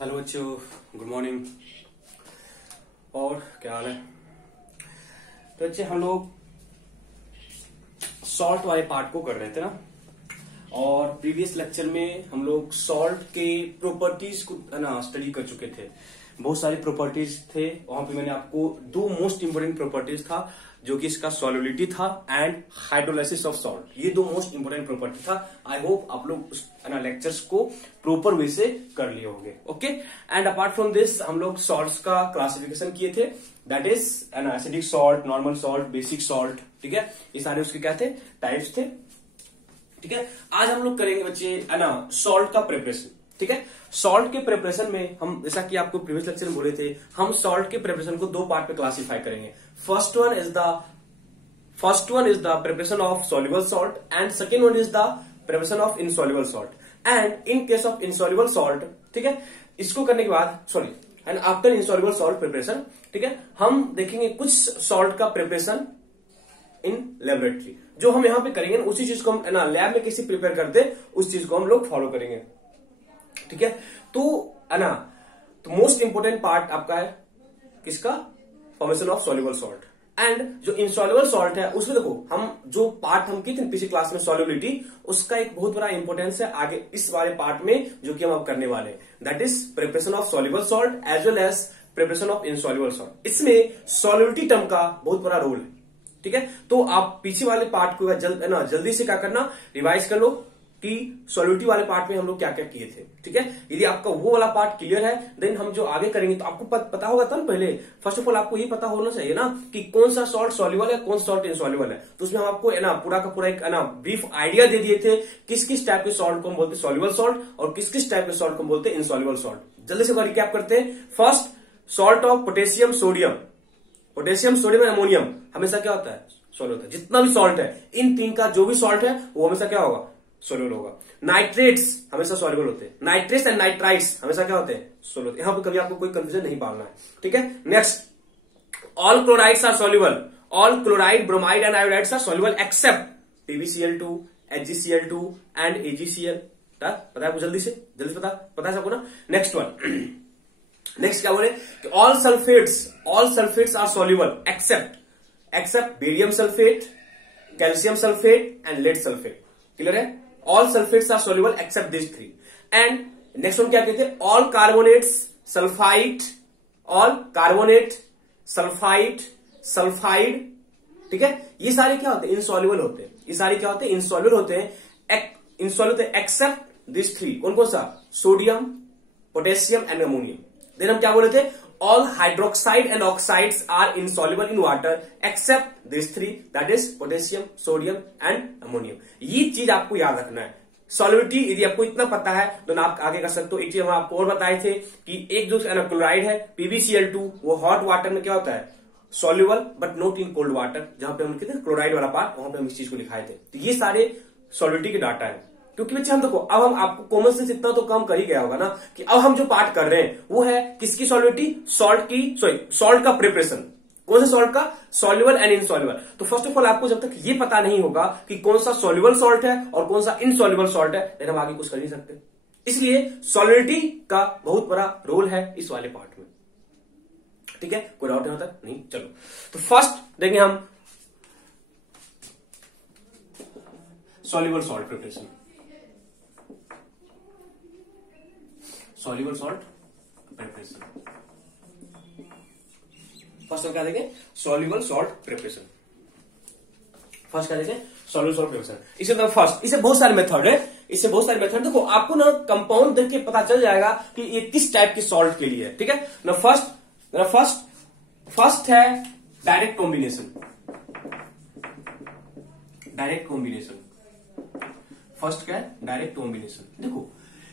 Hello बच्चों, good morning. और क्या हाल है? तो बच्चे हम लोग सॉल्ट वाले पार्ट को कर रहे थे ना, और प्रीवियस लेक्चर में हम लोग सॉल्ट के प्रॉपर्टीज को ना स्टडी कर चुके थे। बहुत सारे प्रॉपर्टीज थे, वहां पे मैंने आपको दो मोस्ट इंपोर्टेंट प्रॉपर्टीज था, जो कि इसका सॉल्युबिलिटी था एंड हाइड्रोलाइसिस ऑफ सॉल्ट। ये दो मोस्ट इंपोर्टेंट प्रॉपर्टी था। आई होप आप लोग उस लेक्चर्स को प्रॉपर वे से कर लिए होंगे। Okay, and apart from this हम लोग सॉल्ट्स का क्लासिफिकेशन किए थे, that is acidic salt, normal salt, basic salt. ठीक है, ये सारे उसके क्या थे, टाइप्स थे। ठीक है, आज हम लोग करेंगे बच्चे सॉल्ट का प्रिपरेशन। ठीक है, सॉल्ट के प्रिपरेशन में हम, जैसा कि आपको प्रीवियस लेक्चर में बोले थे, हम सॉल्ट के प्रिपरेशन को दो पार्ट में क्लासिफाई करेंगे। First one is the preparation of soluble salt and second one is the preparation of insoluble salt. And in case of insoluble salt, ठीक है, इसको करने के बाद and after insoluble salt preparation, ठीक है, हम देखेंगे कुछ सॉल्ट का प्रिपरेशन इन लेबोरेटरी। जो हम यहां पे करेंगे उसी चीज को हम लैब में कैसे प्रिपेयर करते, उस चीज को हम लोग फॉलो करेंगे। ठीक है, तो मोस्ट इंपोर्टेंट पार्ट आपका है किसका, formation of soluble salt. And जो इनसॉल्युबल सॉल्ट है उसमें देखो, हम जो पार्ट हम किए थे पिछले क्लास में सॉल्युबिलिटी, उसका एक बहुत बड़ा इंपोर्टेंस है आगे इस वाले पार्ट में जो कि हम अब करने वाले हैं, that is preparation of soluble salt as well as preparation of insoluble salt. इसमें सॉल्युबिलिटी टर्म का बहुत बड़ा रोल है। ठीक है, तो आप पीछे वाले पार्ट को जल्दी से क्या करना, रिवाइज कर लो कि सॉल्युबिलिटी वाले पार्ट में हम लोग क्या क्या किए थे। ठीक है, यदि आपका वो वाला पार्ट क्लियर है, देन हम जो आगे करेंगे तो आपको पता होगा था ना, पहले फर्स्ट ऑफ ऑल आपको ये पता होना चाहिए ना कि कौन सा सॉल्ट सॉल्युबल है, कौन सा सॉल्ट इनसॉल्युबल है। तो उसमें हम आपको पूरा का पूरा एक ब्रीफ आइडिया दे दिए थे, किस किस टाइप के सॉल्ट को हम बोलते हैं सॉल्युबल सॉल्ट और किस किस टाइप के सॉल्ट को हम बोलते हैं इनसॉल्युबल सॉल्ट। जल्दी से रिकैप करते हैं। First, salt of potassium sodium, ammonium हमेशा क्या होता है, सॉल्युबल होता है। जितना भी सॉल्ट है, इन तीन का जो भी सॉल्ट है वो हमेशा क्या होगा, सॉल्युबल होगा। नाइट्रेट्स हमेशा सॉल्युबल होते हैं, नाइट्रेट्स एंड नाइट्राइट्स हमेशा क्या होते हैं, सॉल्युबल होते हैं। यहां पे कभी आपको कोई कंफ्यूजन नहीं पालना है। ठीक है, next, all chlorides are soluble, all chloride, bromide and iodides are soluble except PbCl2, HgCl2 and AgCl। पता है आपको, जल्दी से पता है सबको ना। नेक्स्ट वन, नेक्स्ट क्या बोले, all sulphates are soluble except barium sulphate, calcium sulphate and lead sulphate. Clear है, all sulphates are soluble except this three. And next one क्या कहते हैं, ऑल कार्बोनेट्स, सल्फाइड। ठीक है, ये सारे क्या होते हैं, इनसॉल्युबल होते हैं। ये सारे क्या होते हैं, इनसॉल्युबल होते हैं एक्सेप्ट दिस थ्री। कौन कौन सा, sodium, potassium and ammonium. Then हम क्या बोले थे, all hydroxide and oxides are insoluble in water except these three, that is potassium, sodium and ammonium। ये चीज आपको याद रखना है। सॉल्युबिलिटी यदि आपको इतना पता है तो ना आप आगे कर सकते हो। एक चीज हम आपको और बताए थे कि एक जो क्लोराइड है PbCl2, वो हॉट वाटर में क्या होता है, soluble but not in cold water. जहां पे हम लिखे थे क्लोराइड वाला पार्ट, वहां पे हम इस चीज को लिखाए थे। तो ये सारे सॉल्युबिलिटी के डाटा है। क्योंकि बच्चे हम देखो, अब हम आपको कॉमन सेंस इतना तो काम कर ही गया होगा ना कि अब हम जो पार्ट कर रहे हैं वो है किसकी सॉल्युबिलिटी, सॉल्ट का प्रिपरेशन। कौन सा सॉल्ट का, सॉल्युबल एंड इनसॉल्युबल। तो फर्स्ट ऑफ ऑल आपको जब तक ये पता नहीं होगा कि कौन सा सॉल्युबल सॉल्ट है और कौन सा इनसॉल्युबल सॉल्ट है, फिर हम आगे कुछ कर नहीं सकते। इसलिए सॉल्युबिलिटी का बहुत बड़ा रोल है इस वाले पार्ट में। ठीक है, कोई डाउट यहां तक नहीं? चलो, तो फर्स्ट देखेंगे हम soluble salt preparation. Soluble salt preparation, first क्या देखें, सॉल्युबल सॉल्ट प्रिपरेशन। फर्स्ट क्या देखें, सॉल्युबल सॉल्ट प्रिपरेशन। इसे बहुत सारे मेथड है। देखो, आपको ना कंपाउंड देख के पता चल जाएगा कि ये किस टाइप के सॉल्ट के लिए है। ठीक है ना, फर्स्ट है डायरेक्ट कॉम्बिनेशन। फर्स्ट क्या है, डायरेक्ट कॉम्बिनेशन। देखो,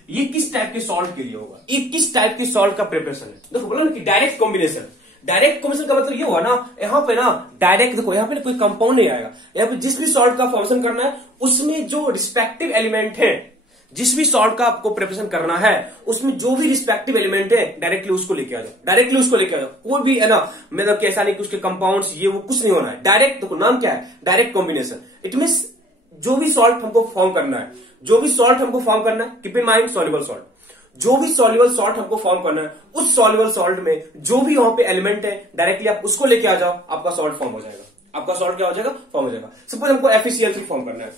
ये किस टाइप के सॉल्ट के लिए होगा, ये किस टाइप के सॉल्ट का प्रिपरेशन है। देखो बोला ना कि डायरेक्ट कॉम्बिनेशन का मतलब ये हुआ ना, यहाँ पे ना डायरेक्ट, देखो यहाँ पे कोई कंपाउंड नहीं आएगा। यहाँ पे जिस भी सॉल्ट का फॉर्मेशन करना है, उसमें जो रिस्पेक्टिव एलिमेंट है, जिस भी सॉल्ट का आपको प्रिपरेशन करना है, उसमें जो भी रिस्पेक्टिव एलिमेंट है, डायरेक्टली उसको लेके आ जाओ। कोई भी है ना, मतलब कि ऐसा नहीं कि उसके कंपाउंड्स ये वो कुछ नहीं होना है। डायरेक्ट, देखो नाम क्या है, डायरेक्ट कॉम्बिनेशन। इट मीन्स जो भी सॉल्ट हमको फॉर्म करना है, keep in mind soluble salt. जो भी सॉल्युबल सॉल्ट हमको फॉर्म करना है, उस सॉल्युबल सॉल्ट में जो भी वहां पे एलिमेंट है डायरेक्टली आप उसको लेके आ जाओ, आपका सॉल्ट फॉर्म हो जाएगा। आपका सॉल्ट क्या हो जाएगा? फॉर्म हो जाएगा। सपोज हमको FeCl3 फॉर्म करना है,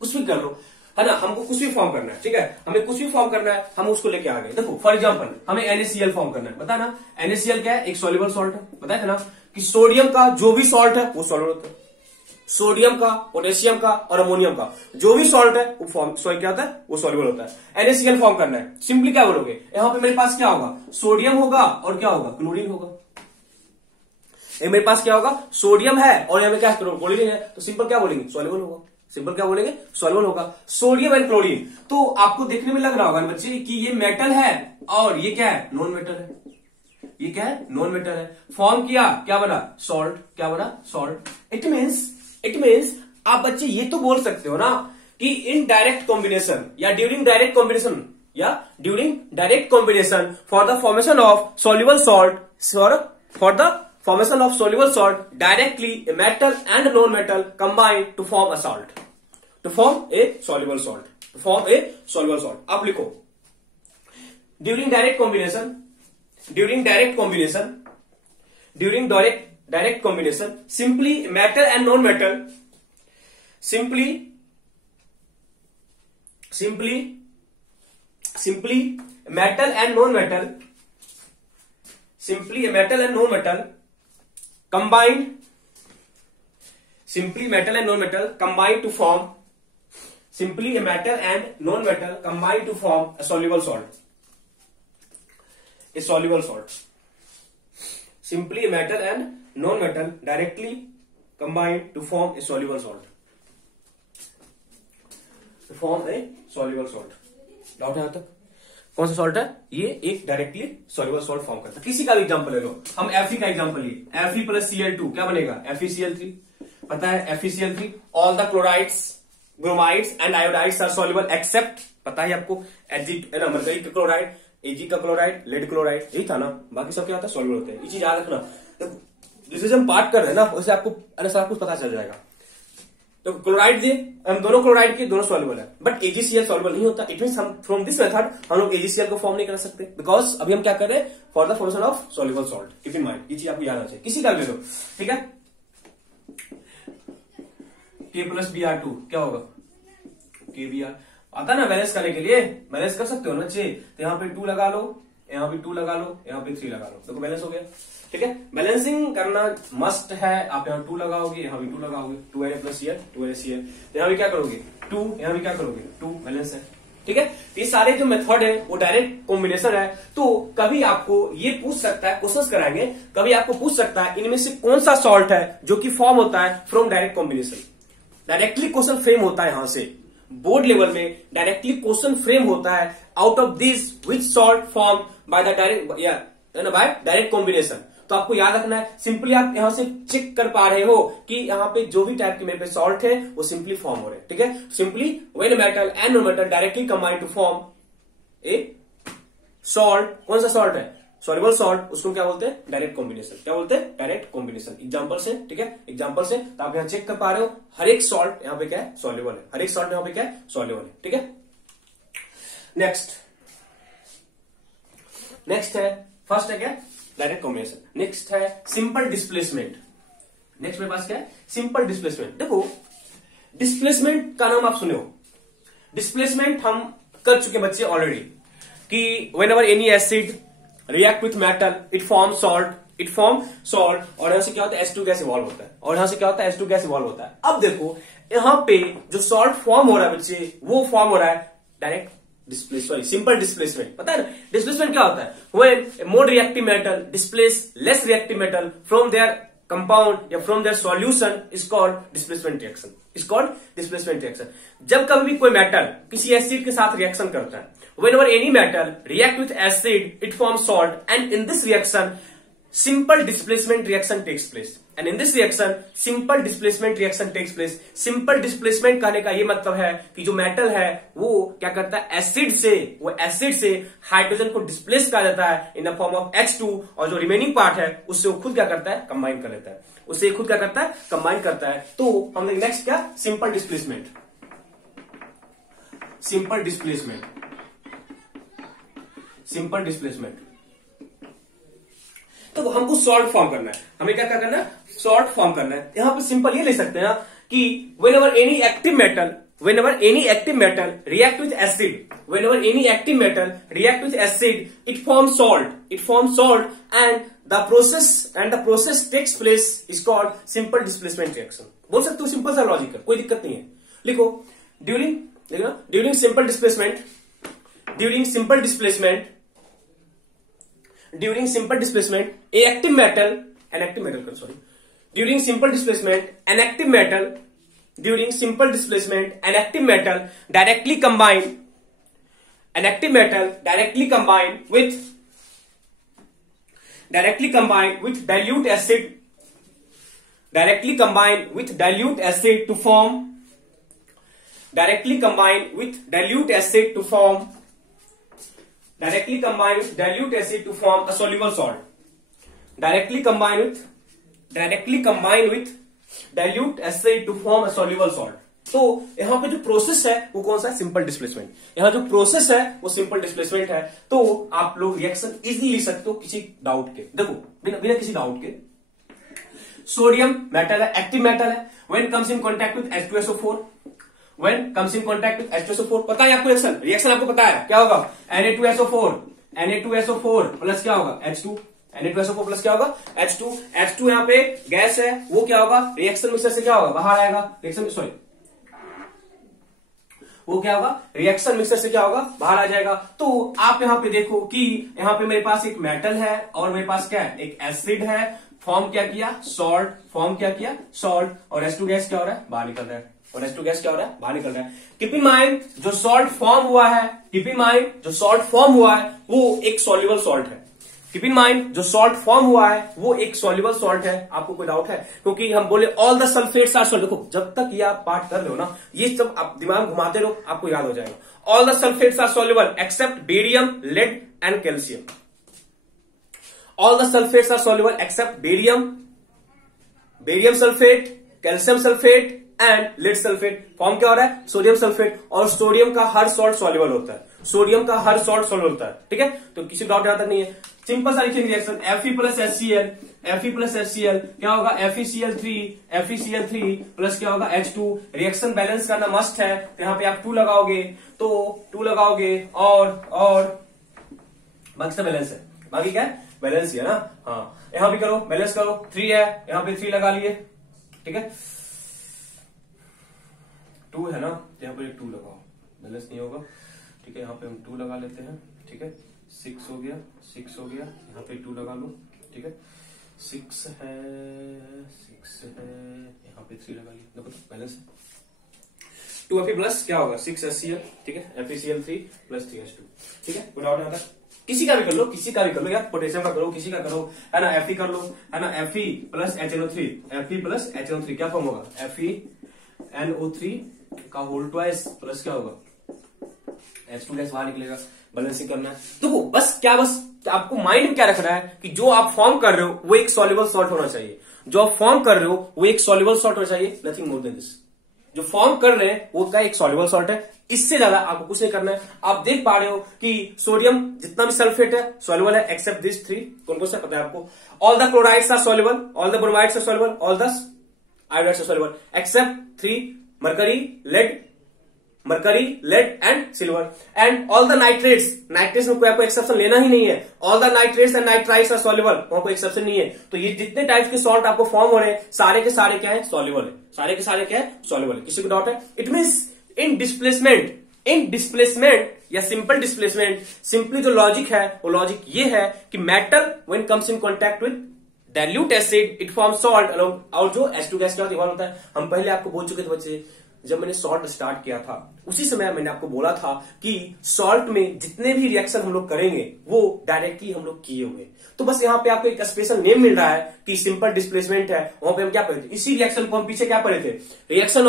कुछ भी कर लो, है ना, हमको कुछ भी फॉर्म करना है, ठीक है, हमें कुछ भी फॉर्म करना है, हम उसको लेके आ गए। देखो फॉर एग्जांपल हमें NaCl फॉर्म करना है, बता ना, NaCl क्या है? एक सॉल्युबल सॉल्ट है। बताया था ना कि सोडियम का जो भी सॉल्ट है वो सॉल्युबल होता है, सोडियम का, पोटेशियम का और अमोनियम का जो भी सॉल्ट है वो फॉर्म क्या होता है? वो सॉल्युबल होता है। NaCl फॉर्म करना है, सिंपली क्या बोलोगे? यहां पे मेरे पास क्या होगा? सोडियम होगा और क्या होगा? क्लोरीन होगा। मेरे पास क्या होगा? सोडियम है और यहां पे क्या? क्लोरीन है, तो सिंपल क्या बोलेंगे? सॉल्युबल होगा। सिंपल क्या बोलेंगे? सॉल्युबल होगा। सोडियम एंड क्लोरीन, तो आपको देखने में लग रहा होगा बच्चे कि ये मेटल है और ये क्या है? नॉन मेटल है। ये क्या है? नॉन मेटल है। फॉर्म किया, क्या बना? सॉल्ट। क्या बना? सॉल्ट। इट मीन्स आप बच्चे ये तो बोल सकते हो ना कि इन डायरेक्ट कॉम्बिनेशन या during direct combination for the formation of soluble salt, for the formation of soluble salt directly a metal and non-metal combine to form a salt, to form a soluble salt. आप लिखो during direct combination simply metal and non-metal simply metal and non-metal combined to form a soluble salt. Simply metal and non-metal directly combine to form a soluble salt. Doubt है यहां तक? कौन सा salt है ये? एक डायरेक्टली सॉल्युबल सॉल्ट फॉर्म करता है। किसी का भी एग्जांपल ले लो, हम Fe का एग्जांपल लिए, Fe प्लस Cl2 क्या बनेगा? FeCl3। पता है FeCl3 all the chlorides, bromides and iodides are soluble except, पता है आपको, मरकरी का क्लोराइड, Ag का क्लोराइड, लेड क्लोराइड, यही था ना, बाकी सब क्या होता है? सॉल्युबल होते हैं। ये चीज याद रखना, जैसे हम पार्ट कर रहे हैं ना उससे आपको सारा कुछ पता चल जाएगा। तो क्लोराइड दिए, हम दोनों क्लोराइड के दोनों सॉल्युबल है, बट AgCl सॉल्युबल नहीं होता। इट मींस हम फ्रॉम दिस मेथड हम लोग AgCl को फॉर्म नहीं कर सकते, बिकॉज अभी हम क्या कर रहे हैं? For the formation of soluble salt. Keep in mind, ये चीज आपको याद आना चाहिए। किसी का ले लो, ठीक है, K प्लस Br2 क्या होगा? KBr आता ना बैलेंस करने के लिए, बैलेंस कर सकते हो ना बच्चे, तो यहाँ पे 2 लगा लो, यहाँ पे 2 लगा लो, यहाँ पे 3 लगा लो, देखो बैलेंस हो गया। ठीक है, बैलेंसिंग करना मस्ट है। आप यहाँ 2 लगाओगे, यहाँ भी 2 लगाओगे, 2Na प्लस Cl, 2NaCl, यहाँ भी क्या करोगे? 2, यहाँ भी क्या करोगे? 2, बैलेंस है। ठीक है, ये सारे जो मेथड है वो डायरेक्ट कॉम्बिनेशन है। तो कभी आपको ये पूछ सकता है, क्वेश्चंस कराएंगे, कभी आपको पूछ सकता है इनमें से कौन सा सॉल्ट है जो कि फॉर्म होता है from direct combination. Directly question frame होता है, यहां से बोर्ड लेवल में डायरेक्टली क्वेश्चन फ्रेम होता है, out of this which salt form by the direct combination. तो आपको याद रखना है, सिंपली आप यहां से चेक कर पा रहे हो कि यहाँ पे जो भी टाइप के मेरे पे सॉल्ट है वो सिंपली फॉर्म हो रहे हैं। ठीक है, simply when metal and non metal directly combine to form a salt. कौन सा सॉल्ट है? सॉल्युबल सॉल्ट, उसको क्या बोलते हैं? Direct combination. क्या बोलते हैं? Direct combination. एग्जांपल से, ठीक है, एग्जांपल से तो आप यहाँ चेक कर पा रहे हो, हर एक सॉल्ट यहाँ पे क्या है? सॉल्युबल है। हर एक सॉल्ट यहाँ पे क्या है? सॉल्युबल है। ठीक है, नेक्स्ट है, फर्स्ट है क्या? Direct combination. नेक्स्ट है सिंपल डिस्प्लेसमेंट। नेक्स्ट मेरे पास क्या है? Simple displacement. देखो, डिस्प्लेसमेंट का नाम आप सुने हो, डिस्प्लेसमेंट हम कर चुके बच्चे ऑलरेडी, कि whenever any acid react with metal it form salt, और यहां से क्या होता है? H2 गैस इवॉल्व होता है, और यहां से क्या होता है? H2 गैस इवॉल्व होता है। अब देखो यहां पे जो सॉल्ट फॉर्म हो रहा है बच्चे, वो फॉर्म हो रहा है डायरेक्ट सिंपल डिस्प्लेसमेंट। पता है ना डिस्प्लेसमेंट क्या होता है? When a more reactive metal displace less reactive metal from their compound या from their solution is called displacement reaction. जब कभी भी कोई मेटल किसी एसिड के साथ रिएक्शन करता है, whenever any metal react with acid it forms salt, and in this reaction simple displacement reaction takes place, and in this reaction simple displacement reaction takes place। simple displacement कहने का ये मतलब है कि जो मेटल है वो क्या करता है? एसिड से हाइड्रोजन को डिस्प्लेस कर देता है इन द फॉर्म ऑफ H2, और जो रिमेनिंग पार्ट है उससे वो खुद क्या करता है? कंबाइन कर लेता है, उससे खुद क्या करता है? कंबाइन करता है। तो हम लोग नेक्स्ट क्या? Simple displacement. Simple displacement. तो हमको सॉल्ट फॉर्म करना है, हमें क्या क्या करना है, सॉल्ट फॉर्म करना है। यहां पर सिंपल ये ले सकते हैं कि whenever any active metal react with acid, whenever any active metal react with acid, it forms salt, and the process takes place is called simple displacement reaction। बोल सकते हो, सिंपल सा लॉजिक है, कोई दिक्कत नहीं है। लिखो during simple displacement an active metal during simple displacement an active metal directly combine with dilute acid to form a soluble salt, directly combine with dilute acid to form a soluble salt। तो यहां पे जो process है वो कौन सा है, simple displacement. यहां जो प्रोसेस है वो सिंपल डिस्प्लेसमेंट है। तो आप लोग रिएक्शन इजीली लिख सकते हो किसी डाउट के। देखो बिना किसी डाउट के, सोडियम मेटल है, एक्टिव मेटल है, when comes in contact with H2SO4, पता है आपको रिएक्शन आपको पता है क्या होगा, Na2SO4 प्लस क्या होगा H2, Na2SO4 प्लस क्या होगा H2 यहाँ पे गैस है, वो क्या होगा, रिएक्शन मिक्सर से क्या होगा, बाहर आएगा, रिएक्शन मिक्सर से क्या होगा, बाहर आ जाएगा। तो आप यहाँ पे देखो कि यहाँ पे मेरे पास एक मेटल है और मेरे पास क्या है, एक एसिड है, फॉर्म क्या किया, सॉल्ट, और H2 गैस क्या हो रहा है, बाहर निकल रहा है, कीप इन माइंड जो सॉल्ट फॉर्म हुआ है वो एक सॉल्युबल सॉल्ट है। आपको कोई डाउट है, क्योंकि हम बोले all the sulphates are salt. देखो जब तक ये आप पाठ कर रहे हो ना, ये सब आप दिमाग घुमाते रहो, आपको याद हो जाएगा। All the sulphates are soluble except barium, lead and calcium. All the sulphates are soluble except barium sulphate, calcium sulphate and lead sulphate. Form क्या हो रहा है, सोडियम सल्फेट, और सोडियम का हर सॉल्ट सॉल्युबल होता है, ठीक है। तो किसी डाउट यहां तक नहीं है, सिंपल सा लिखेंगे रिएक्शन Fe प्लस HCl क्या होगा, FeCl3 प्लस क्या होगा H2। रिएक्शन बैलेंस करना मस्ट है, तो यहाँ पे आप 2 लगाओगे, और बाकी सब बैलेंस है, बाकी क्या है, बैलेंस ही है ना। हाँ यहाँ भी करो, बैलेंस करो, 3 है, यहाँ पे 3 लगा लिए, ठीक है। 2 है ना, यहाँ पे 2 लगाओ, बैलेंस नहीं होगा, ठीक है। यहाँ पे हम 2 लगा लेते हैं, ठीक है। 6 हो गया, यहाँ पे 2 लगा लो, ठीक है। 6 है, यहाँ पे 3 लगा लिया, देखो बैलेंस है। 2Fe प्लस क्या होगा 6HCl, ठीक है। FeCl3 प्लस 3H2, ठीक है। कोई डाउट नहीं आता, किसी का भी कर लो यार, पोटेशियम का करो, किसी का करो, है ना। Fe कर लो, है ना। Fe प्लस HNO3 क्या फॉर्म होगा, FeNO3 का होल ट्वाइस प्लस क्या होगा H2 गैस बाहर निकलेगा, बैलेंसिंग करना है। तो बस आपको माइंड में क्या रखना है कि जो आप फॉर्म कर रहे हो वो एक सॉल्युबल सॉल्ट होना चाहिए, नथिंग मोर देन दिस। जो फॉर्म कर रहे हैं वो का एक सॉल्युबल सॉल्ट है, इससे ज्यादा आपको कुछ नहीं करना है। आप देख पा रहे हो कि सोडियम जितना भी सल्फेट है सॉल्युबल है एक्सेप्ट दिस 3। कौन सा पता है आपको, all the chlorides are soluble, all the bromides are soluble, all the iodides are soluble except 3 mercury, lead and silver. And all the nitrates में कोई आपको एक्सेप्शन लेना ही नहीं है, all the nitrates and nitrites are soluble, वहां कोई exception नहीं है। तो ये जितने टाइप के सॉल्ट आपको फॉर्म हो रहे हैं सारे के सारे क्या है, सॉल्युबल है, सॉल्युबल। किसी को डाउट है, इट मीन्स इन डिस्प्लेसमेंट या सिंपल डिस्प्लेसमेंट, सिंपली जो लॉजिक है वो लॉजिक ये है कि metal when comes in contact with dilute acid it form salt along, और जो H2 गैस का इवॉल्व होता है। हम पहले आपको बोल चुके थे बच्चे, जब मैंने सॉल्ट स्टार्ट किया था उसी समय मैंने आपको बोला था कि सॉल्ट में जितने भी रिएक्शन हम लोग करेंगे वो डायरेक्टली हम लोग किए हुए। तो बस यहाँ पे आपको एक स्पेशल नेम मिल रहा है कि सिंपल डिस्प्लेसमेंट है। वहां पे हम क्या पढ़े थे, इसी रिएक्शन को हम पीछे क्या पढ़े थे, reaction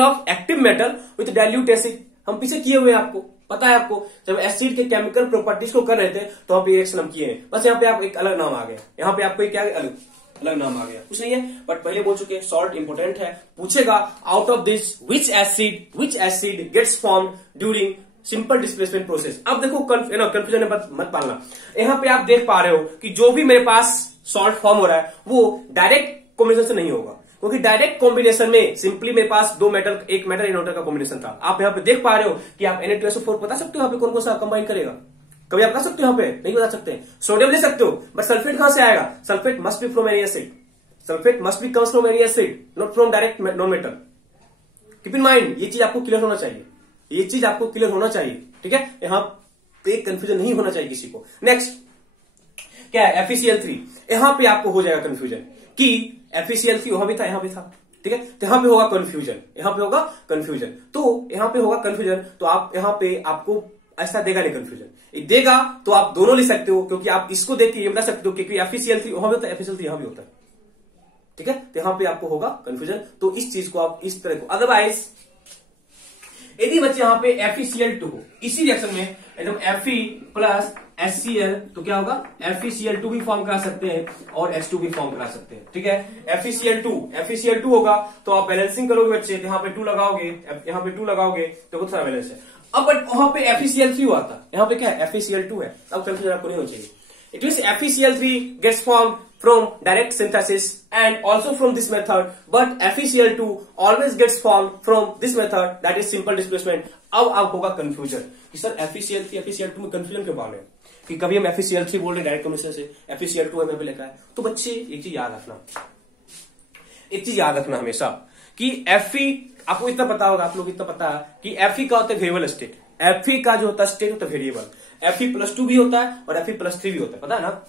of active metal with dilute acid हम पीछे किए हुए हैं, आपको पता है। आपको जब एसिड के केमिकल प्रॉपर्टीज को कर रहे थे तो वहां पे रिएक्शन हम किए हैं। बस यहाँ पे आपको एक अलग नाम आ गया, यहाँ पे आपको क्या अलग नाम आ गया, कुछ नहीं है। बट पहले बोल चुके सॉल्ट इंपोर्टेंट है, पूछेगा out of this which acid gets form during simple displacement process. अब देखो कंफ्यूजन मत पालना। यहाँ पे आप देख पा रहे हो कि जो भी मेरे पास सॉल्ट फॉर्म हो रहा है वो डायरेक्ट कॉम्बिनेशन से नहीं होगा, क्योंकि डायरेक्ट कॉम्बिनेशन में सिंपली मेरे पास दो मेटल, एक मेटल एक नॉन का कॉम्बिनेशन था। आप यहाँ पे देख पा रहे हो कि आप Na2SO4 बता सकते हो यहाँ पे कौन कौन सा कंबाइन करेगा? कभी आप बता सकते हो? यहाँ पे नहीं बता सकते। सोडियम ले सकते हो, बट सल्फेट कहां से आएगा? Sulphate must be from any acid, sulphate must be comes from any acid, not from direct non metal. Keep in mind, ये चीज आपको क्लियर होना चाहिए, ये चीज आपको क्लियर होना चाहिए, ठीक है? यहाँ पे कंफ्यूजन नहीं होना चाहिए किसी को। नेक्स्ट क्या है? FeCl3। यहां पे आपको हो जाएगा कंफ्यूजन कि FeCl3 वहां भी था, यहां भी था, ठीक है? तो यहां पे होगा कंफ्यूजन, यहां पे होगा कंफ्यूजन। तो यहां पे होगा कंफ्यूजन, तो आप यहां पे आपको ऐसा देगा नहीं कंफ्यूजन, देगा तो आप दोनों ले सकते हो, क्योंकि आप इसको देख के ये बता सकते हो क्योंकि FeCl3 वहां भी होता है, FeCl3 यहां भी होता है, ठीक है? तो यहां पे आपको होगा कंफ्यूजन। तो इस चीज को आप इस तरह को, अदरवाइज यदि बच्चे यहां पे FeCl2 हो इसी रिएक्शन में एकदम Fe प्लस HCl, तो क्या होगा? FeCl2 भी फॉर्म करा सकते हैं और H2 भी फॉर्म करा सकते हैं, ठीक है? FeCl2 होगा तो आप बैलेंसिंग करोगे बच्चे, यहाँ पे 2 लगाओगे, यहाँ पे 2 लगाओगे तो बहुत सारा बैलेंस है। अब बट वहां पे FeCl3 हुआ था, यहाँ पे क्या है? FeCl2 है। अब कंफ्यूजन आपको नहीं होना चाहिए। It means FeCl3 gets formed from direct synthesis and also from this method, but FeCl2 always gets formed from this method, that is simple displacement. अब होगा कंफ्यूजन कि सर FeCl3 FeCl2 में कंफ्यूजन क्यों पा रहे हैं कि कभी हम FeCl3 बोल रहे हैं डायरेक्ट कॉम्बिनेशन से, FeCl2 हमें लिखा है। तो बच्चे एक चीज याद रखना, एक चीज याद रखना हमेशा कि Fe, आपको इतना पता होगा, आप लोग इतना पता है कि Fe का होता है वेरिएबल स्टेट, Fe का जो होता है स्टेट होता है वेरिएबल, Fe+2 भी होता है और Fe+3 भी होता है, पता है ना?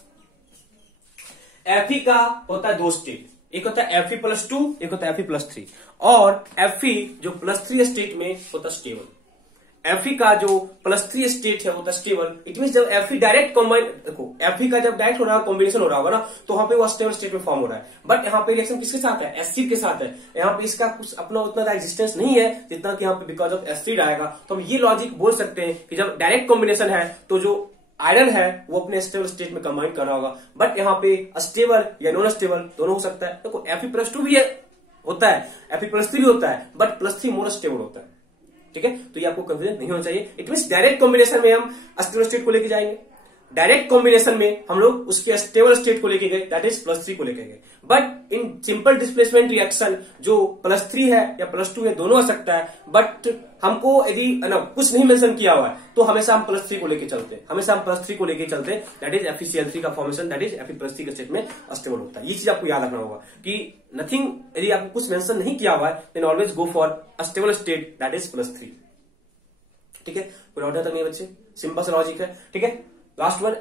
Fe का होता है 2 स्टेट, एक होता है Fe+2, एक होता है Fe+3, और Fe जो +3 स्टेट में होता है स्टेबल। Fe का जो +3 स्टेट है होता है स्टेबल। इट मीन जब Fe डायरेक्ट कॉम्बाइन, देखो Fe का जब डायरेक्ट हो रहा है, कॉम्बिनेशन हो रहा होगा ना, तो वहां पे वो स्टेबल स्टेट में फॉर्म हो रहा है। बट यहाँ पे रिएक्शन किसके साथ है? एसिड के साथ है। यहाँ पे इसका कुछ अपना उतना एग्जिस्टेंस नहीं है जितना कि यहाँ पे बिकॉज ऑफ एसिड आएगा। तो हम ये लॉजिक बोल सकते हैं कि जब डायरेक्ट कॉम्बिनेशन है तो जो आयरन है वो अपने स्टेबल स्टेट में कंबाइन कर रहा होगा, बट यहाँ पे स्टेबल या नॉन स्टेबल दोनों हो सकता है। देखो Fe+2 भी होता है, Fe+3 भी होता है, बट +3 मोर स्टेबल होता है, ठीक है? तो ये आपको कंफ्यूजन नहीं होना चाहिए। इट मींस डायरेक्ट कॉम्बिनेशन में हम स्टेबल स्टेट को लेके जाएंगे, डायरेक्ट कॉम्बिनेशन में हम लोग उसके स्टेबल स्टेट को लेके गए, दैट इज +3 को लेके गए। But in simple displacement reaction जो +3 है या +2 है, दोनों आ सकता है। बट हमको यदि कुछ नहीं मेंशन किया हुआ है तो हमेशा हम +3 को लेके चलते हैं, हमेशा हम +3 को लेके चलते हैं, दैट इज FeCl3 का फॉर्मेशन, दैट इज Fe+3 के स्टेट में स्टेबल होता है। ये चीज आपको याद रखना होगा कि नथिंग, यदि आपको कुछ मेंशन नहीं किया हुआ है then always go for stable state, that is +3, ठीक है? कोई डाउट तक नहीं बच्चे, सिंपल सा लॉजिक है, ठीक है? लास्ट वन,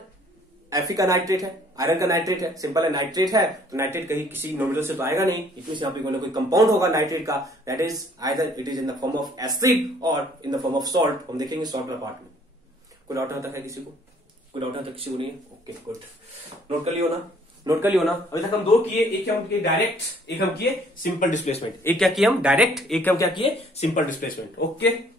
Fe का नाइट्रेट है, आयरन का नाइट्रेट है, सिंपल है, नाइट्रेट है तो नाइट्रेट कहीं किसी नॉमिनल से तो आएगा नहीं, इट मींस यहाँ पे कोई कंपाउंड होगा नाइट्रेट का, that is either it is in the form of acid और in the form of salt. हम देखेंगे सॉल्ट वाला पार्ट में। कोई डाउट तक है किसी को? कोई डाउट तक किसी को नहीं है? ओके गुड, नोट कर लियो ना, नोट कर लियो ना। अभी तक हम 2 किए, एक हम किए डायरेक्ट, एक हम किए सिंपल डिस्प्लेसमेंट। एक क्या किए हम? डायरेक्ट। एक हम क्या किए? Simple displacement. ओके,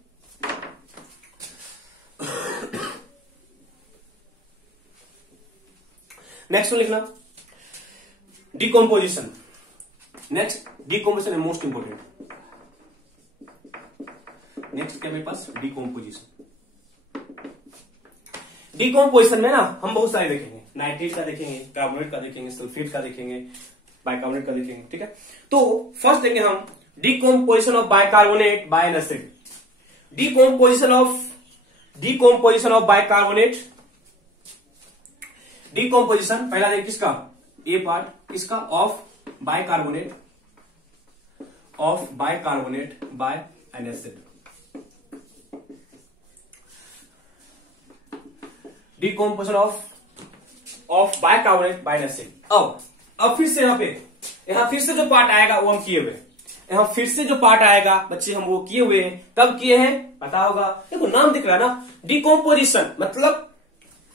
नेक्स्ट लिखना डिकम्पोजिशन। नेक्स्ट डिकम्पोजिशन है मोस्ट इंपोर्टेंट। नेक्स्ट क्या मेरे पास? डिकम्पोजिशन। डिकम्पोजिशन में ना हम बहुत सारे देखेंगे, नाइट्रेट का देखेंगे, कार्बोनेट का देखेंगे, सल्फेट का देखेंगे, बाइकार्बोनेट का देखेंगे, ठीक है? तो फर्स्ट देंगे हम decomposition of bicarbonate by an acid. Decomposition of bicarbonate, decomposition पहला देख किसका? ए पार्ट किसका? Of bicarbonate by an acid. Decomposition of bicarbonate by an acid. अब फिर से यहां फिर से जो पार्ट आएगा वो हम किए हुए, यहां फिर से जो पार्ट आएगा बच्चे हम वो किए हुए हैं। कब किए हैं पता होगा, देखो नाम दिख रहा है ना, डिकम्पोजिशन मतलब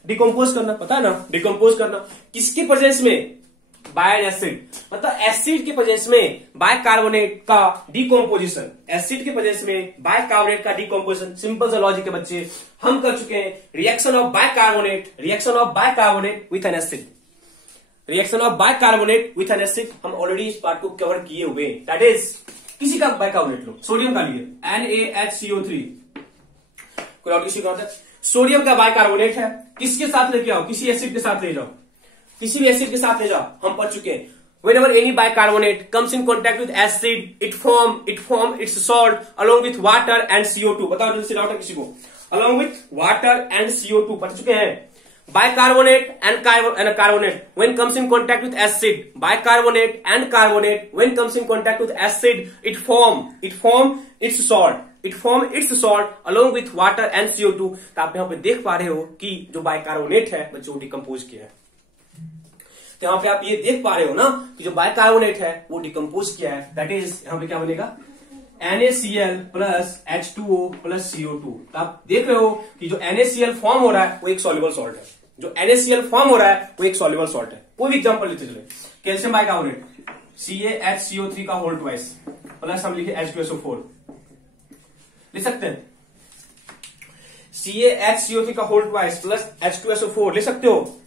डिकम्पोज करना, पता है ना? डिकम्पोज करना किसके प्रेजेंस में? बाय एन एसिड, मतलब एसिड के प्रेजेंस में बाइकार्बोनेट का डिकम्पोजिशन, एसिड के प्रेजेंस में बाइकार्बोनेट का डिकम्पोजिशन। सिंपल सा लॉजिक है बच्चे, हम कर चुके हैं reaction of bicarbonate with an acid, reaction of bicarbonate with an acid हम ऑलरेडी इस पार्ट को कवर किए हुए। दैट इज किसी का बाइकार्बोनेट लो, सोडियम का लिए NaHCO3, कोई डाउट किसी को आता है? सोडियम का बाइकार्बोनेट है, किसके साथ लेके आओ, किसी एसिड के साथ ले जाओ, किसी भी एसिड के साथ ले जाओ, हम पढ़ चुके हैं। Whenever any bicarbonate comes in contact with acid, it form its salt along with water and CO2. बताओ जल्दी से डाउट है किसी को? Along with water and CO2 पढ़ चुके हैं। Bicarbonate and carbonate when comes in contact with acid, bicarbonate and carbonate when comes in contact with acid, it form its salt. It form its salt along with water and CO2. तो आप यहाँ पे देख पा रहे हो कि जो बाइकार्बोनेट है बच्चों डिकम्पोज किया है। तो यहाँ पे आप ये देख पा रहे हो ना कि जो बाइकार्बोनेट है वो डिकम्पोज किया है, दैट इज यहाँ पे क्या बनेगा NaCl plus H2O plus CO2। तो आप देख रहे हो कि जो NaCl फॉर्म हो रहा है वो एक सॉल्युबल सॉल्ट है, जो NaCl फॉर्म हो रहा है वो एक सॉल्युबल सॉल्ट है। कोई भी एग्जांपल लेते चले, कैल्शियम बाइकार्बोनेट CaHCO3 का होल ट्वाइस प्लस हम लिखे H2SO4 लिख सकते हैं, CaHCO3 का होल ट्वाइस प्लस H2SO4 ले सकते हो,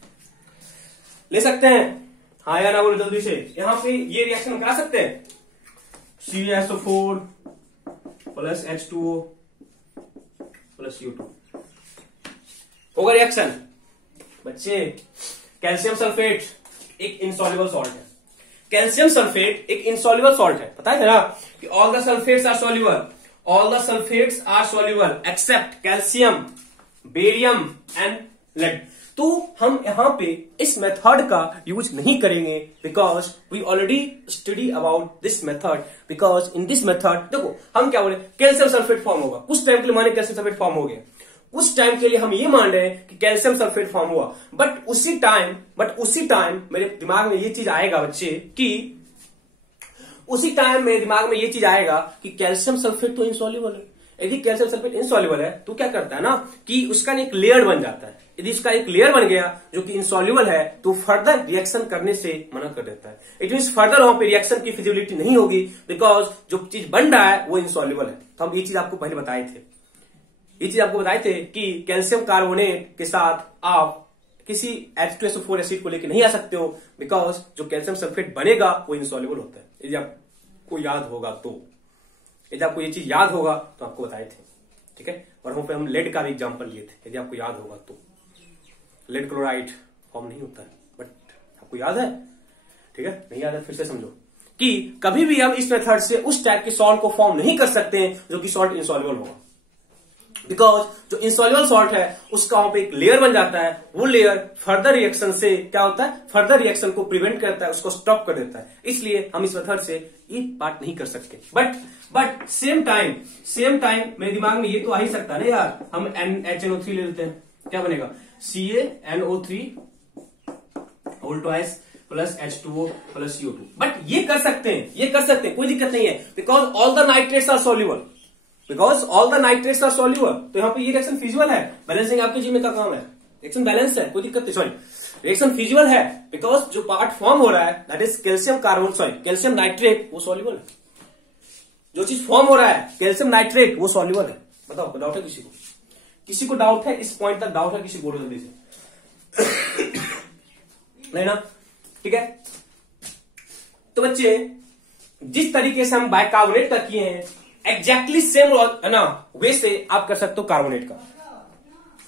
ले सकते हैं, हाँ या ना बोलो जल्दी से। यहां पे ये रिएक्शन करा सकते हैं, CaSO4 plus H2O plus CO2 होगा रिएक्शन। बच्चे कैल्शियम सल्फेट एक इनसॉल्युबल सॉल्ट है, कैल्शियम सल्फेट एक इनसॉल्युबल सॉल्ट है, पता है ना कि all the sulphates are soluble, all the sulphates are soluble except calcium, barium and lead. तो हम यहां पे इस मेथड का यूज नहीं करेंगे because we already study about this method. Because in this method देखो हम क्या बोले, कैल्शियम सल्फेट फॉर्म होगा, कुछ टाइम के लिए माने कैल्शियम सल्फेट फॉर्म हो गया, कुछ टाइम के लिए हम ये मान रहे हैं कि कैल्शियम सल्फेट फॉर्म हुआ, बट उसी टाइम मेरे दिमाग में ये चीज आएगा बच्चे कि उसी टाइम मेरे दिमाग में ये चीज आएगा कि कैल्शियम सल्फेट तो इनसॉल्युबल है। यदि कैल्शियम सल्फेट इनसॉल्युबल है तो क्या करता है ना कि उसका एक लेयर बन जाता है, यदि इसका एक लेयर बन गया जो कि इनसॉल्युबल है तो फर्दर रिएक्शन करने से मना कर देता है। इट मींस फर्दर वहां पे रिएक्शन की फिजिबिलिटी नहीं होगी बिकॉज जो चीज बन रहा है वो इनसॉल्युबल है। तो हम ये चीज आपको पहले बताए थे, ये चीज आपको बताए थे कि कैल्शियम कार्बोनेट के साथ आप किसी H2SO4 एसिड को लेके नहीं आ सकते हो बिकॉज जो कैल्शियम सल्फेट बनेगा वो इनसॉल्युबल होता है। यदि आपको याद होगा तो, यदि आपको ये चीज याद होगा तो आपको बताए थे, ठीक है। और वहां पे हम लेड का भी एग्जांपल लिए थे, यदि आपको याद होगा तो। लेड क्लोराइड फॉर्म नहीं होता है, बट आपको याद है, ठीक है, नहीं याद है फिर से समझो कि कभी भी हम इस मेथड से उस टाइप के सॉल्ट को फॉर्म नहीं कर सकते हैं जो कि सॉल्ट इनसॉल्युबल होगा, बिकॉज जो इनसॉल्युबल सॉल्ट है उसका वहां पे एक लेयर बन जाता है, वो लेयर फर्दर रिएक्शन से क्या होता है, फर्दर रिएक्शन को प्रिवेंट करता है, उसको स्टॉप कर देता है। इसलिए हम इस मेथड से ये बात नहीं कर सकते। बट सेम टाइम मेरे दिमाग में ये तो आ ही सकता है ना यार, हम NaHNO3 ले लेते हैं, क्या बनेगा CaNO3 whole twice plus H2O plus CO2। But ये कर सकते हैं, कोई दिक्कत नहीं है because all the nitrates are soluble, तो यहाँ पे ये रिएक्शन फिजिबल है। बैलेंसिंग आपके जी में का काम है, रिएक्शन बैलेंस है, कोई दिक्कत नहीं, सॉरी रिएक्शन फिजिबल है बिकॉज जो पार्ट फॉर्म हो रहा है दैट इज कैल्शियम नाइट्रेट, वो सॉल्युबल है। जो चीज फॉर्म हो रहा है कैल्शियम नाइट्रेट वो सॉल्युबल है। बताओ डाउट है किसी को डाउट है, इस पॉइंट तक डाउट है किसी को, जल्दी से नहीं ना, ठीक है। तो बच्चे जिस तरीके से हम बाइकार्बोनेट का किए हैं एग्जैक्टली सेम है ना, वे से आप कर सकते हो कार्बोनेट का,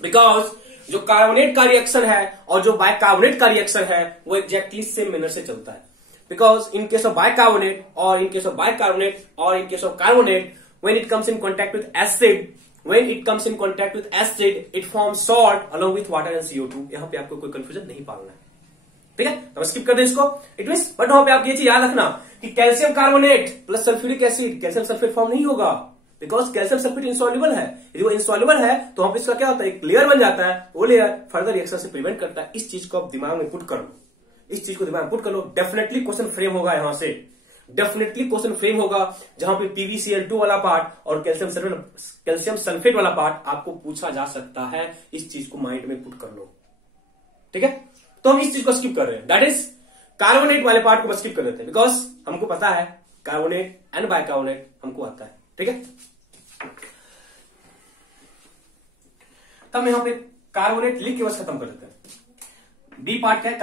बिकॉज जो कार्बोनेट का रिएक्शन है और जो बाइकार्बोनेट का रिएक्शन है वो एग्जैक्टली सेम मैनर से चलता है। Because in case of bicarbonate और इन केस ऑफ बाइकार्बोनेट और इन case of carbonate, when it comes in contact with acid, it forms salt along with water and CO2। यहां पे आपको कोई कंफ्यूजन नहीं पालना है, ठीक है, तो स्किप कर दें इसको। इट मींस बट वहां पे आप ये चीज याद रखना कि calcium carbonate plus sulphuric acid calcium sulphate form नहीं होगा बिकॉज कैल्शियम सल्फेट इंसॉल्युबल है। यदि वो इंसॉल्युबल है तो वहां पे इसका क्या होता है, एक लेयर बन जाता है, वो लेयर फर्दर रिएक्शन से प्रिवेंट करता है। इस चीज को आप दिमाग में पुट कर लो, डेफिनेटली क्वेश्चन फ्रेम होगा यहां से, डेफिनेटली क्वेश्चन फ्रेम होगा जहां पे PbCl2 वाला पार्ट और कैल्शियम सल्फेट वाला पार्ट आपको पूछा जा सकता है। इस चीज को माइंड में पुट कर लो, ठीक है। तो हम इस चीज को स्किप कर रहे हैं, दैट इज कार्बोनेट वाले पार्ट को स्किप कर देते हैं बिकॉज हमको पता है कार्बोनेट एंड बाइकार्बोनेट हमको आता है, ठीक है। तब यहां पे कार्बोनेट लिख के बस खत्म कर देते हैं। बी पार्ट क्या है,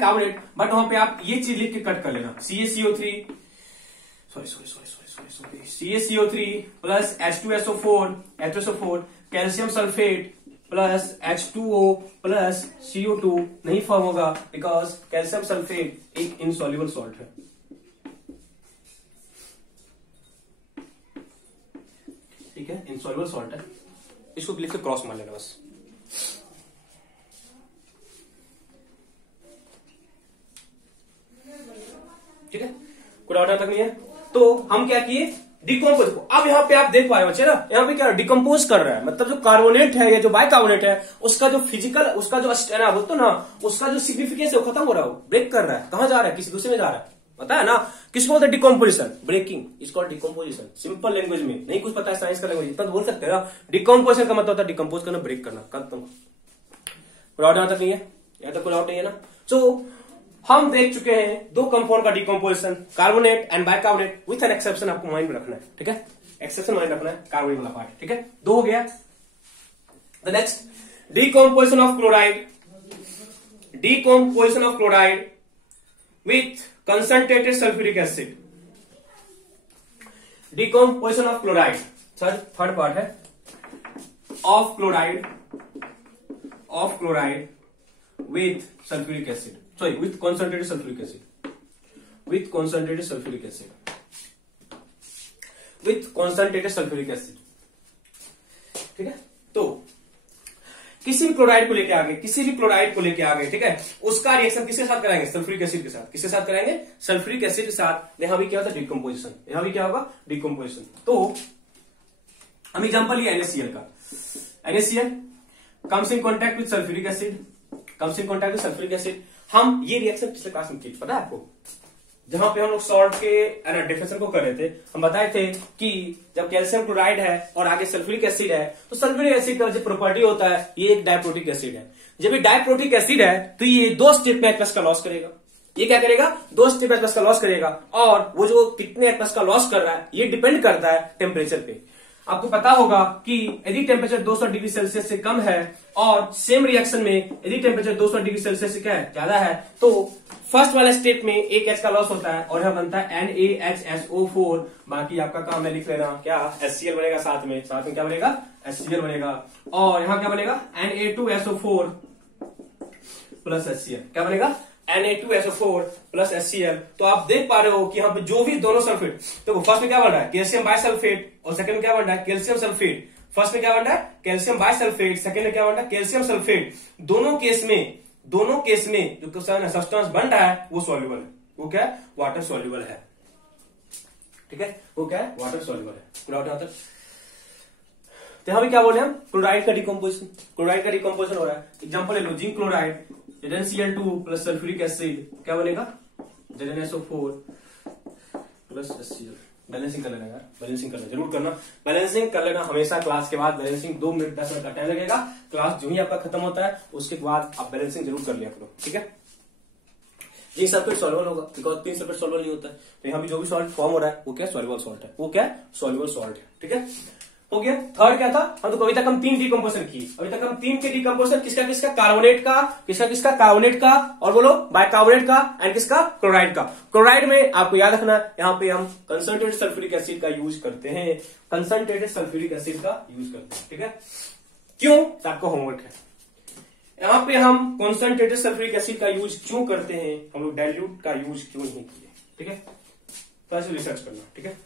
कार्बोनेट, बट वहां पे आप ये चीज लिख के कट कर लेना, CaCO3 plus H2SO4 calcium sulphate plus H2O plus CO2 नहीं फॉर्म होगा, बिकॉज कैल्शियम सल्फेट एक इनसॉल्युबल सॉल्ट है। ठीक है, इनसॉल्युबल सॉल्ट है, इसको लिख के क्रॉस मार लेना बस। ठीक है, कोई डाउट तक नहीं है। तो हम क्या किए, डिकम्पोज को। अब यहाँ पे आप देख पाए बच्चे ना, यहाँ पे क्या डिकम्पोज कर रहा है, मतलब जो कार्बोनेट है या जो बाइकार्बोनेट है उसका जो फिजिकल, उसका जो बोलते ना, उसका जो सिग्निफिकेंस है वो खत्म हो रहा है, ब्रेक कर रहा है। कहां जा रहा है, किसी दूसरे में जा रहा है, पता है ना। किसको बोलते हैं डिकम्पोजिशन, ब्रेकिंग, इसको डिकम्पोजिशन। सिंपल लैंग्वेज में, नहीं कुछ पता है साइंस का लैंग्वेज, इतना बोल सकते हैं ना। डिकम्पोजिशन का मतलब होता है डिकम्पोज करना, ब्रेक करना, खत्म। कोई डाउट यहाँ तक नहीं है, यहाँ तक कोई डाउट नहीं है ना। सो हम देख चुके हैं दो कंपाउंड का decomposition, carbonate and bicarbonate, with an exception आपको माइंड में रखना है। ठीक है, एक्सेप्शन माइंड रखना है, कार्बोनेट वाला पार्ट। ठीक है, दो हो गया। The next, decomposition of chloride, decomposition of chloride with concentrated sulphuric acid, decomposition of chloride, third part है, of chloride with sulphuric acid, sorry, with concentrated sulfuric acid, with concentrated sulfuric acid, with concentrated sulfuric acid। ठीक है, तो किसी भी chloride को लेके आगे, ठीक है, उसका रिएक्शन किसके साथ कराएंगे, सल्फ्यूरिक एसिड के साथ। किसके साथ कराएंगे, सल्फ्यूरिक एसिड के साथ। यहां भी क्या होता है, डिकम्पोजिशन, यहां भी क्या होगा, डिकम्पोजिशन। तो हम एग्जांपल लिया NaCl का, NaCl comes in contact with sulphuric acid, comes in contact with sulphuric acid. हम ये रिएक्शन पिछले क्लास में किए, पता है आपको, जहां पे हम लोग सॉल्ट के डिफिनेशन को कर रहे थे, हम बताए थे कि जब कैल्शियम क्लोराइड है और आगे सल्फ्यूरिक एसिड है, तो सल्फ्यूरिक एसिड का जो प्रॉपर्टी होता है, ये एक डाइप्रोटिक एसिड है। जब ये डाइप्रोटिक एसिड है तो ये दो स्टेप में H+ का लॉस करेगा। ये क्या करेगा, दो स्टेप H+ का लॉस करेगा, और वो जो कितने H+ का लॉस कर रहा है ये डिपेंड करता है टेम्परेचर पे। आपको पता होगा कि यदि टेम्परेचर 200 डिग्री सेल्सियस से कम है और सेम रिएक्शन में यदि टेम्परेचर 200 डिग्री सेल्सियस से क्या है, ज्यादा है, तो फर्स्ट वाले स्टेप में एक H का लॉस होता है और यहां बनता है NaHSO4। बाकी आपका काम है लिख लेना, क्या HCl बनेगा, साथ में क्या बनेगा, HCl बनेगा, और यहां क्या बनेगा, Na2SO4 प्लस HCl, क्या बनेगा, Na2SO4 प्लस HCl। तो आप देख पा रहे हो कि यहाँ पे जो भी दोनों सल्फेट, तो फर्स्ट में क्या बन रहा है, कैल्शियम बाइसल्फेट, और सेकंड में क्या बन रहा है, कैल्शियम सल्फेट। फर्स्ट में क्या बन रहा है, कैल्शियम बाइसल्फेट, सेकंड में क्या बन रहा है, कैल्शियम सल्फेट। दोनों केस में जो सब्सटेंस बन रहा है वो सॉल्युबल है, वो क्या है, वाटर सॉल्युबल है। ठीक है, वो क्या है, वाटर सॉल्युबल है। तो यहां भी क्या बोले हम, क्लोराइड का डिकम्पोजिशन हो रहा है। एग्जांपल ले लो, zinc chloride, ZnCl2 plus sulphuric acid, क्या बनेगा, ZnSO4 प्लस HCl। बैलेंसिंग कर लेना यार, बैलेंसिंग करना जरूर करना, बैलेंसिंग कर लेना हमेशा। क्लास के बाद बैलेंसिंग 2 मिनट 10 मिनट का टाइम लगेगा। क्लास जो ही आपका खत्म होता है उसके बाद आप बैलेंसिंग जरूर कर लिया करो। ठीक है, ये सल्फेट सॉल्युबल होगा, बिकॉज 3 सल्फेट सॉल्युबल नहीं होता है। तो यहाँ भी जो भी सॉल्ट फॉर्म हो रहा है वो क्या, सॉल्युबल सॉल्ट है, वो क्या सॉल्युबल सॉल्ट है। ठीक है, हो गया। थर्ड क्या था, हम तो अभी तक हम 3 डिकम्पोजिशन किए, अभी तक हम 3 के डिकम्पोजिशन, किसका कार्बोनेट का, किसका कार्बोनेट का, और बोलो बाइकार्बोनेट का, एंड किसका, क्लोराइड का। क्लोराइड में आपको याद रखना, यहाँ पे हम कंसंट्रेटेड सल्फ्यूरिक एसिड का यूज करते हैं, कंसंट्रेटेड सल्फ्यूरिक एसिड का यूज करते हैं। ठीक है, क्यों, आपका होमवर्क है। यहाँ पे हम कंसंट्रेटेड सल्फ्यूरिक एसिड का यूज क्यों करते हैं, हम लोग डाइल्यूट का यूज क्यों नहीं किए। ठीक है, तो ऐसे रिसर्च करना। ठीक है,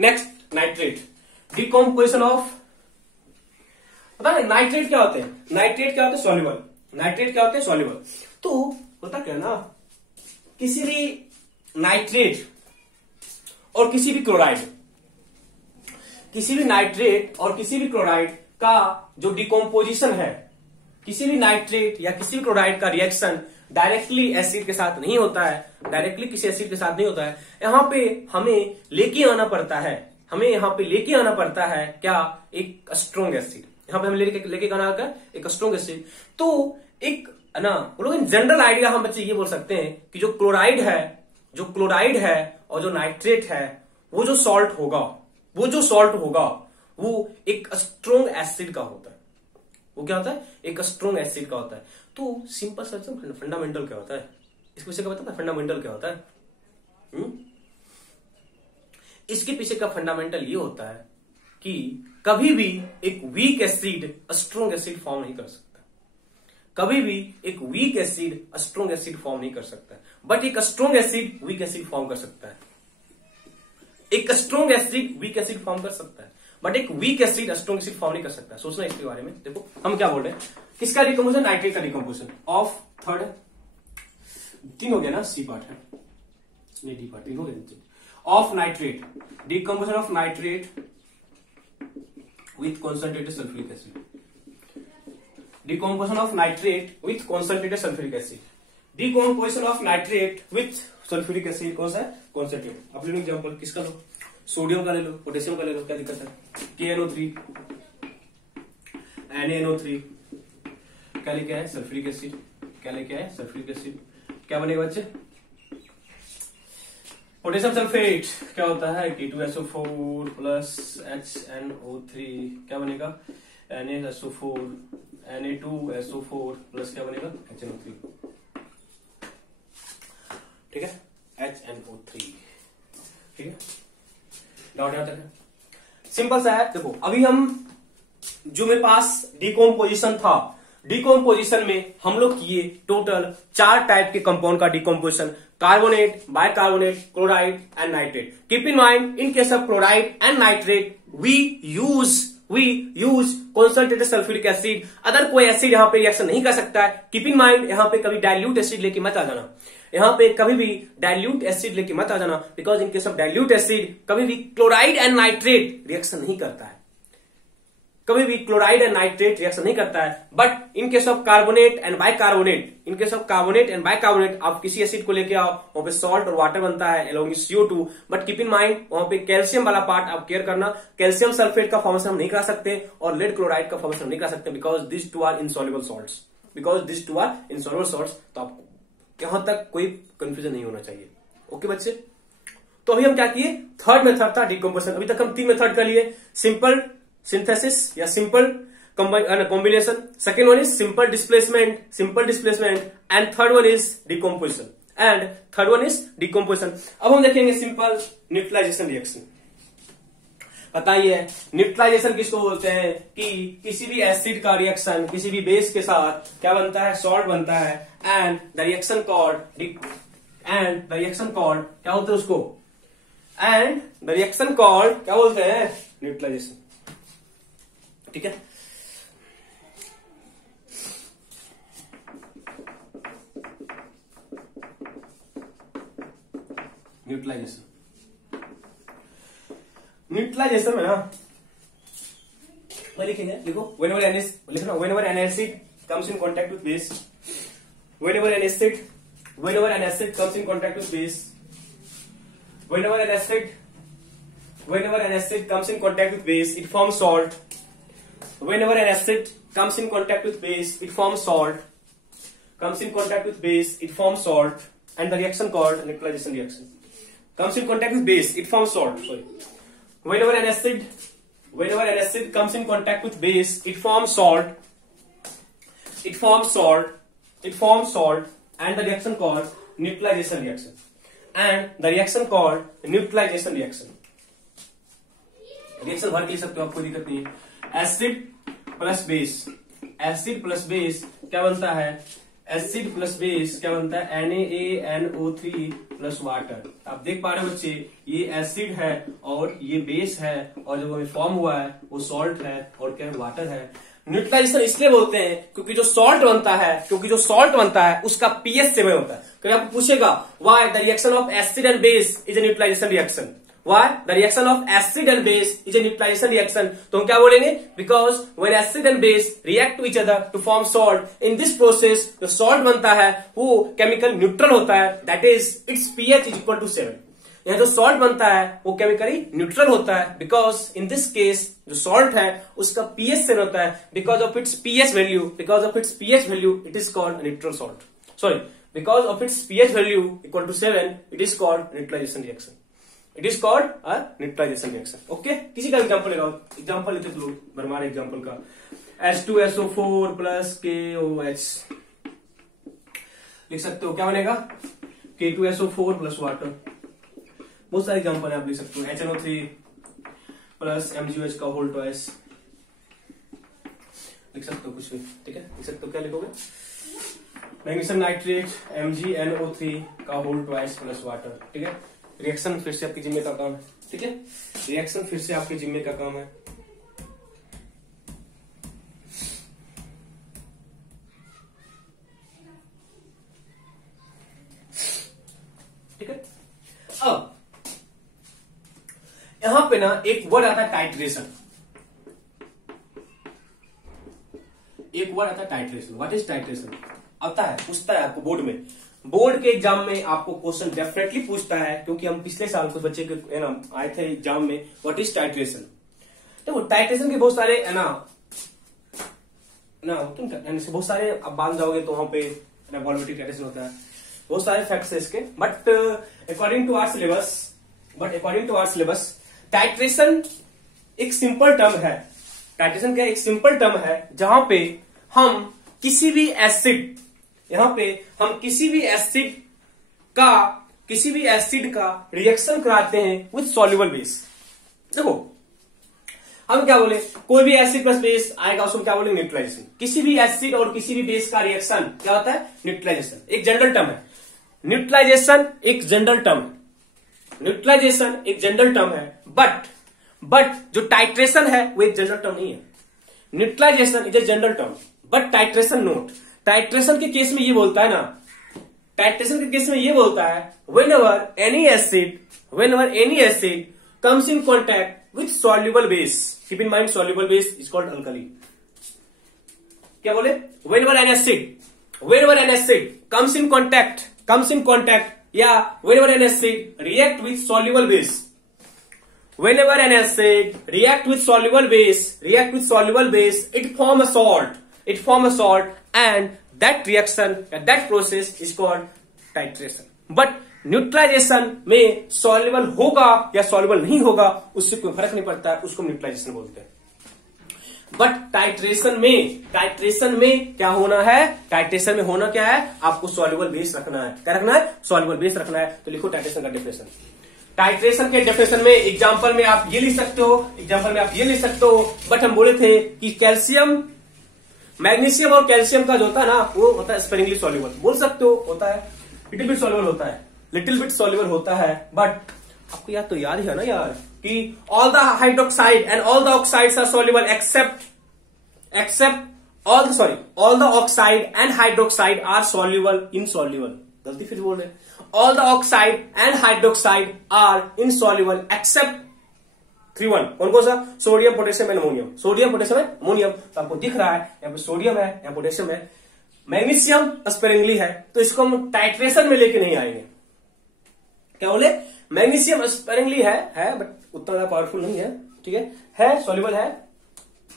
नेक्स्ट, नाइट्रेट, डिकम्पोजिशन ऑफ, पता है नाइट्रेट क्या होते हैं, नाइट्रेट क्या होते हैं, सॉल्युबल। नाइट्रेट क्या होते हैं, सॉल्युबल। तो होता क्या ना, किसी भी नाइट्रेट और किसी भी क्लोराइड, किसी भी नाइट्रेट और किसी भी क्लोराइड का जो डिकम्पोजिशन है, किसी भी नाइट्रेट या किसी भी क्लोराइड का रिएक्शन डायरेक्टली एसिड के साथ नहीं होता है, डायरेक्टली किसी एसिड के साथ नहीं होता है। यहां पे हमें लेके आना पड़ता है, क्या, एक स्ट्रॉन्ग एसिड। यहां पे हम लेके आना है एक स्ट्रॉन्ग एसिड। तो एक ना, वो लोग इन जनरल आइडिया हम बच्चे ये बोल सकते हैं कि जो क्लोराइड है और जो नाइट्रेट है, वो जो सॉल्ट होगा वो एक स्ट्रॉन्ग एसिड का होता है। वो क्या होता है, एक स्ट्रॉन्ग एसिड का होता है। तो सिंपल सा फंडामेंटल क्या होता है, इसके पीछे का पता है फंडामेंटल क्या होता है। इसके पीछे का फंडामेंटल ये होता है कि कभी भी एक weak acid strong acid form नहीं कर सकता। कभी भी एक weak acid strong acid form नहीं कर सकता, बट एक strong acid weak acid form कर सकता है। एक strong acid weak acid form कर सकता है, बट एक weak acid strong acid form नहीं कर सकता। सोचना इसके बारे में। देखो हम क्या बोल रहे हैं, किसका डिकम्पोजिशन, नाइट्रेट का डिकम्पोजिशन ऑफ थर्ड, 3 हो गया ना, सी पार्ट है, नहीं डी पार्ट 3 हो गया, of nitrate, decomposition of nitrate with concentrated sulphuric acid, decomposition of nitrate with concentrated sulfuric acid, decomposition of nitrate with sulfuric acid कौन सा है, concentrate। अब ले लो एग्जांपल, किसका लो, सोडियम का ले लो, पोटेशियम का ले लो, क्या दिक्कत है, KNO3 NaNO3, क्या लेके आए, सल्फ्यूरिक एसिड, क्या लेके आए, सल्फ्यूरिक एसिड, क्या बनेगा बच्चे, पोटेशियम सल्फेट, क्या होता है, K2SO4 प्लस HNO3, क्या बनेगा, NaSO4 Na2SO4 प्लस क्या बनेगा, HNO3, ठीक है, HNO3, ठीक है, डाउट यहाँ तक है, सिंपल सा है। देखो अभी हम जो मेरे पास डिकम्पोजिशन था, डिकम्पोजिशन में हम लोग किए टोटल 4 टाइप के कंपाउंड का decomposition, carbonate, bicarbonate, chloride and nitrate. Keep in mind, in case of chloride and nitrate we use concentrated sulphuric acid. Other कोई एसिड यहाँ पे रिएक्शन नहीं कर सकता है। कीप इन माइंड, यहाँ पे कभी डाइल्यूट एसिड लेके मत आ जाना, यहाँ पे कभी भी डाइल्यूट एसिड लेके मत आ जाना, because in case of dilute acid कभी भी क्लोराइड एंड नाइट्रेट रिएक्शन नहीं करता है, कभी भी क्लोराइड एंड नाइट्रेट रिएक्शन नहीं करता है। But in case of carbonate and bicarbonate, in case of carbonate and bicarbonate, आप किसी एसिड को लेके आओ, वहां पे सॉल्ट और वाटर बनता है along with CO2, but keep in mind वहां पे कैल्शियम वाला पार्ट आप केयर करना, कैल्शियम सल्फेट का फॉर्मेशन हम नहीं करा सकते और लेड क्लोराइड का फॉर्मेशन नहीं करा सकते, because this two are insoluble salts, because this two are insoluble salts. तो आपको यहां तक कोई कंफ्यूजन नहीं होना चाहिए। ओके बच्चे, तो अभी हम क्या किए, थर्ड मेथड था डिकम्पोजिशन। अभी तक हम 3 मेथड कर लिए, सिंपल सिंथेसिस या simple combination, second one is simple displacement and third one is decomposition अब हम देखेंगे सिंपल न्यूट्रलाइजेशन रिएक्शन। बताइए न्यूट्रलाइजेशन किसको बोलते हैं, कि किसी भी एसिड का रिएक्शन किसी भी बेस के साथ क्या बनता है, सॉल्ट बनता है, एंड द रिएक्शन कॉल्ड क्या बोलते हैं उसको, एंड द रिएक्शन कॉल्ड क्या बोलते हैं, न्यूट्रलाइजेशन, ठीक है। न्यूट्रलाइजेशन में ना मैं लिखेंगे, लिखो whenever an acid comes in contact with base, whenever an acid comes in contact with base, whenever an acid comes in contact with base, it forms salt. Whenever an acid comes in contact with base, it forms salt. And the reaction called neutralization reaction. Comes in contact with base, it forms salt. Sorry. Whenever an acid comes in contact with base, it forms salt. And the reaction called neutralization reaction. Reaction भर के सकते हो, आपको दिक्कत नहीं है। Acid plus base क्या बनता है, एसिड प्लस बेस क्या बनता है, NaNO3 प्लस वाटर। आप देख पा रहे हो बच्चे, ये एसिड है और ये बेस है, और जो हमें फॉर्म हुआ है वो सॉल्ट है और क्या है, वाटर है। न्यूट्रलाइजेशन इसलिए बोलते हैं क्योंकि जो सॉल्ट बनता है उसका pH 7 होता है। कभी आपको पूछेगा why the reaction of acid and base is a neutralization reaction, Why the reaction of acid and base is a neutralization reaction? तो हम क्या बोलेंगे, because when acid and base react to each other to form salt, in this process जो salt बनता है वो chemical neutral होता है, that is its pH is equal to 7। यहाँ जो salt बनता है वो chemically neutral होता है, because in this case जो salt है उसका pH 7 होता है, because of its pH value it is called neutral salt. Sorry, because of its pH value equal to 7 it is called neutralization reaction. It is called a neutralization reaction. Okay? किसी का example लगाओ, example लेते चलो, भरमार example का H2SO4 plus KOH लिख सकते हो, क्या बनेगा, K2SO4 प्लस वाटर। बहुत सारे एग्जांपल है, आप लिख सकते हो, HNO3 प्लस MgOH का होल ट्वाइस, लिख सकते हो कुछ भी, ठीक है, लिख सकते हो, क्या लिखोगे, मैग्नीशियम नाइट्रेट MgNO3 का होल ट्वाइस प्लस वाटर, ठीक है। रिएक्शन फिर से आपके जिम्मे का काम है, ठीक है, रिएक्शन फिर से आपके जिम्मे का काम है। ठीक है, अब यहां पे ना एक वर्ड आता है टाइट्रेशन, एक वर्ड आता है टाइट्रेशन। What is titration? आता है, पूछता है आपको बोर्ड में, बोर्ड के एग्जाम में आपको क्वेश्चन डेफिनेटली पूछता है, क्योंकि हम पिछले साल कुछ बच्चे के ना आए थे एग्जाम में, व्हाट इज टाइट्रेशन। देखो टाइट्रेशन के बहुत सारे है ना तुम बहुत सारे आप बांध जाओगे तो वहां पे वॉल्यूमेट्रिक टाइट्रेशन होता है, बहुत सारे फैक्ट्स है इसके, but according to our syllabus titration एक सिंपल टर्म है। टाइट्रेशन का एक सिंपल टर्म है जहां पे हम किसी भी एसिड, यहां पे हम किसी भी एसिड का रिएक्शन कराते हैं विथ सॉल्युबल बेस। देखो हम क्या बोले, कोई भी एसिड प्लस बेस आएगा उसको क्या बोलेंगे, न्यूट्रलाइजेशन। किसी भी एसिड और किसी भी बेस का रिएक्शन क्या होता है, न्यूट्रलाइजेशन। एक जनरल टर्म है, न्यूट्रलाइजेशन एक जनरल टर्म है, बट जो टाइट्रेशन है वो एक जनरल टर्म नहीं है। Neutralization is a general term but titration not. Titration के केस में ये बोलता है ना, टाइट्रेशन के केस में ये बोलता है whenever any acid comes in contact with soluble base, keep in mind soluble base is called alkali। क्या बोले, whenever an acid comes in contact या whenever an acid react with soluble base, whenever an acid react with soluble base, it form a salt and that reaction, that process is called titration। but neutralization में soluble होगा या soluble नहीं होगा उससे कोई फर्क नहीं पड़ता है, उसको न्यूट्रलाइजेशन बोलते हैं। बट टाइट्रेशन में क्या होना है, टाइट्रेशन में होना क्या है, आपको सॉल्युबल बेस रखना है। क्या रखना है, सॉल्युबल बेस रखना है। तो लिखो टाइट्रेशन का डेफिनेशन। टाइट्रेशन के डेफिनेशन में एग्जांपल में आप ये लिख सकते हो, बट हम बोले थे कि कैल्शियम, मैग्नीशियम और कैल्शियम का जो होता है ना वो होता है स्पेरिंगली सॉल्युबल, बोल सकते हो, होता है लिटिल बिट सॉल्युबल होता है, बट आपको याद तो याद है ना यार कि all the hydroxide and all the oxides are soluble all the oxide and hydroxide are soluble insoluble. गलती फिर बोल रहे, all the oxide and hydroxide are insoluble except 3 कौन सा, सोडियम पोटेशियम एंड अमोनियम। तो आपको दिख रहा है यहाँ पे सोडियम है, यहाँ पोटेशियम है, मैग्नीशियम स्पेरिंगली है, तो इसको हम टाइट्रेशन में लेके नहीं आएंगे। क्या बोले, मैग्नीशियम स्पेरिंगली है बट उतना ज्यादा पावरफुल नहीं है, ठीक है सॉल्युबल है,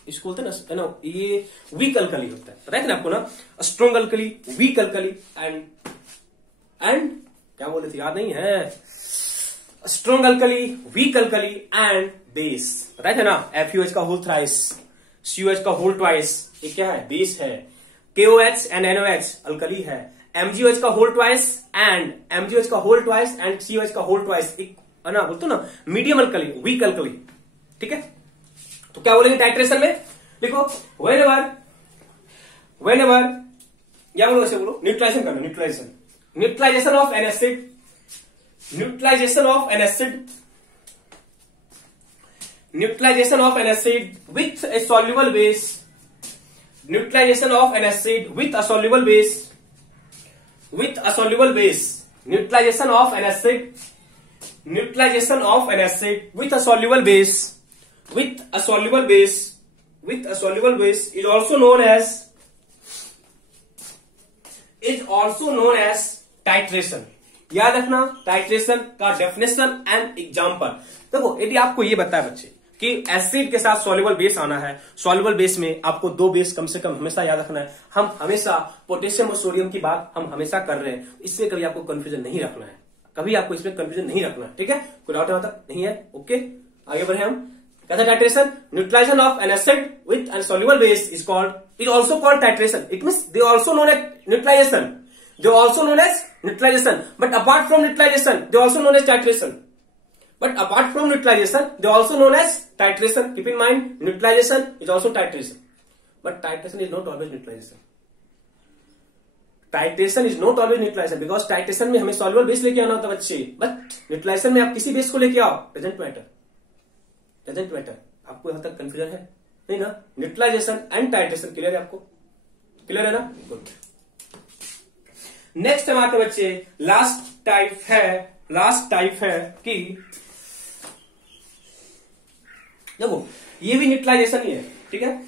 इसको बोलते हैं ना ये वीक अल्कली होता है, पता है ना आपको ना, strong alkali, weak alkali and क्या बोले थे याद नहीं है, strong alkali, weak alkali and base, पता है ना, FeOH का होल थ्राइस, COH का होल ट्वाइस, ये क्या है, बेस है, KOH एंड NOH अल्कली है, MgOH का होल ट्वाइस एंड COH का होल ट्वाइस, एक ना बोलते ना मीडियम अल्कली, वीक अल्कली, ठीक है। तो क्या बोलेंगे टाइट्रेशन में, देखो whenever या बोलो ऐसे बोलो, न्यूट्रलाइजेशन करना, neutralization of an acid with a soluble base, neutralization of an acid with a soluble base, neutralization of an acid with a soluble base is also known as titration. याद रखना titration का definition and example. देखो यदि आपको ये बताया बच्चे कि एसिड के साथ सॉल्युबल बेस आना है, सॉल्युबल बेस में आपको 2 बेस कम से कम हमेशा याद रखना है। हम हमेशा पोटेशियम और सोडियम की बात हम हमेशा कर रहे हैं, इससे कभी आपको कंफ्यूजन नहीं रखना है, ठीक है, कोई डाउट नहीं है, ओके। आगे बढ़े हम, कहते हैं titration, neutralization of an acid with an soluble base is also called titration. It means they also known as neutralization, but apart from neutralization they also known as titration. Keep in mind, neutralization is also titration. But titration is not always neutralization. Titration is not always neutralization, because titration में हमें soluble base लेके आना होता है बच्चे, but neutralisation में आप किसी बेस को लेके आओ, डजंट मैटर, डजंट मैटर। आपको यहां तक कंफ्यूजन है नहीं ना? न्यूट्रलाइजेशन एंड टाइट्रेशन क्लियर है आपको? क्लियर है ना? गुड। नेक्स्ट हमारे बच्चे लास्ट टाइप है कि देखो ये भी न्यूट्रलाइजेशन ही है, ठीक है,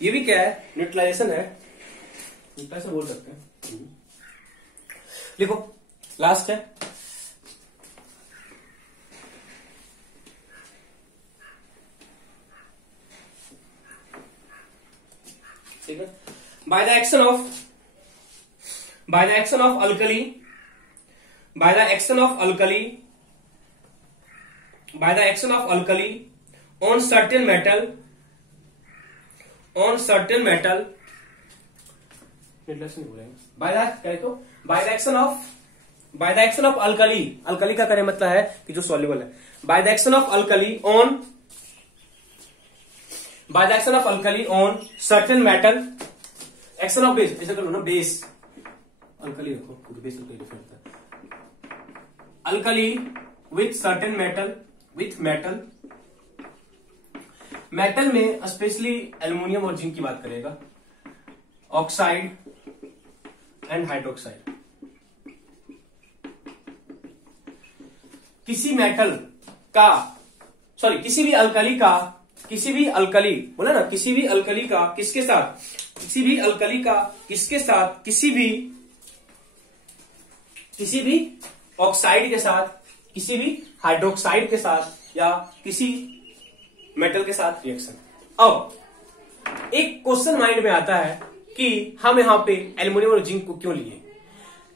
ये भी क्या है? न्यूट्रलाइजेशन है, न्यूट्रलाइजेशन बोल सकते हैं। लिखो लास्ट है ठीक है, by the action of alkali on certain metal by the action of alkali का करे मतलब है कि जो soluble है, by the action of alkali on certain metal, action of base, ऐसा करो ना, base alkali रखो क्योंकि base तो डिफरेंट है, alkali with certain metal metal में स्पेशली एल्युमिनियम और जिंक की बात करेगा, ऑक्साइड एंड हाइड्रोक्साइड। किसी भी अल्कली बोला ना, किसी भी अल्कली का किसके साथ, किसी भी ऑक्साइड के साथ, किसी भी हाइड्रोक्साइड के साथ या किसी मेटल के साथ रिएक्शन। अब एक क्वेश्चन माइंड में आता है कि हम यहां पे एल्युमिनियम और जिंक को क्यों लिए?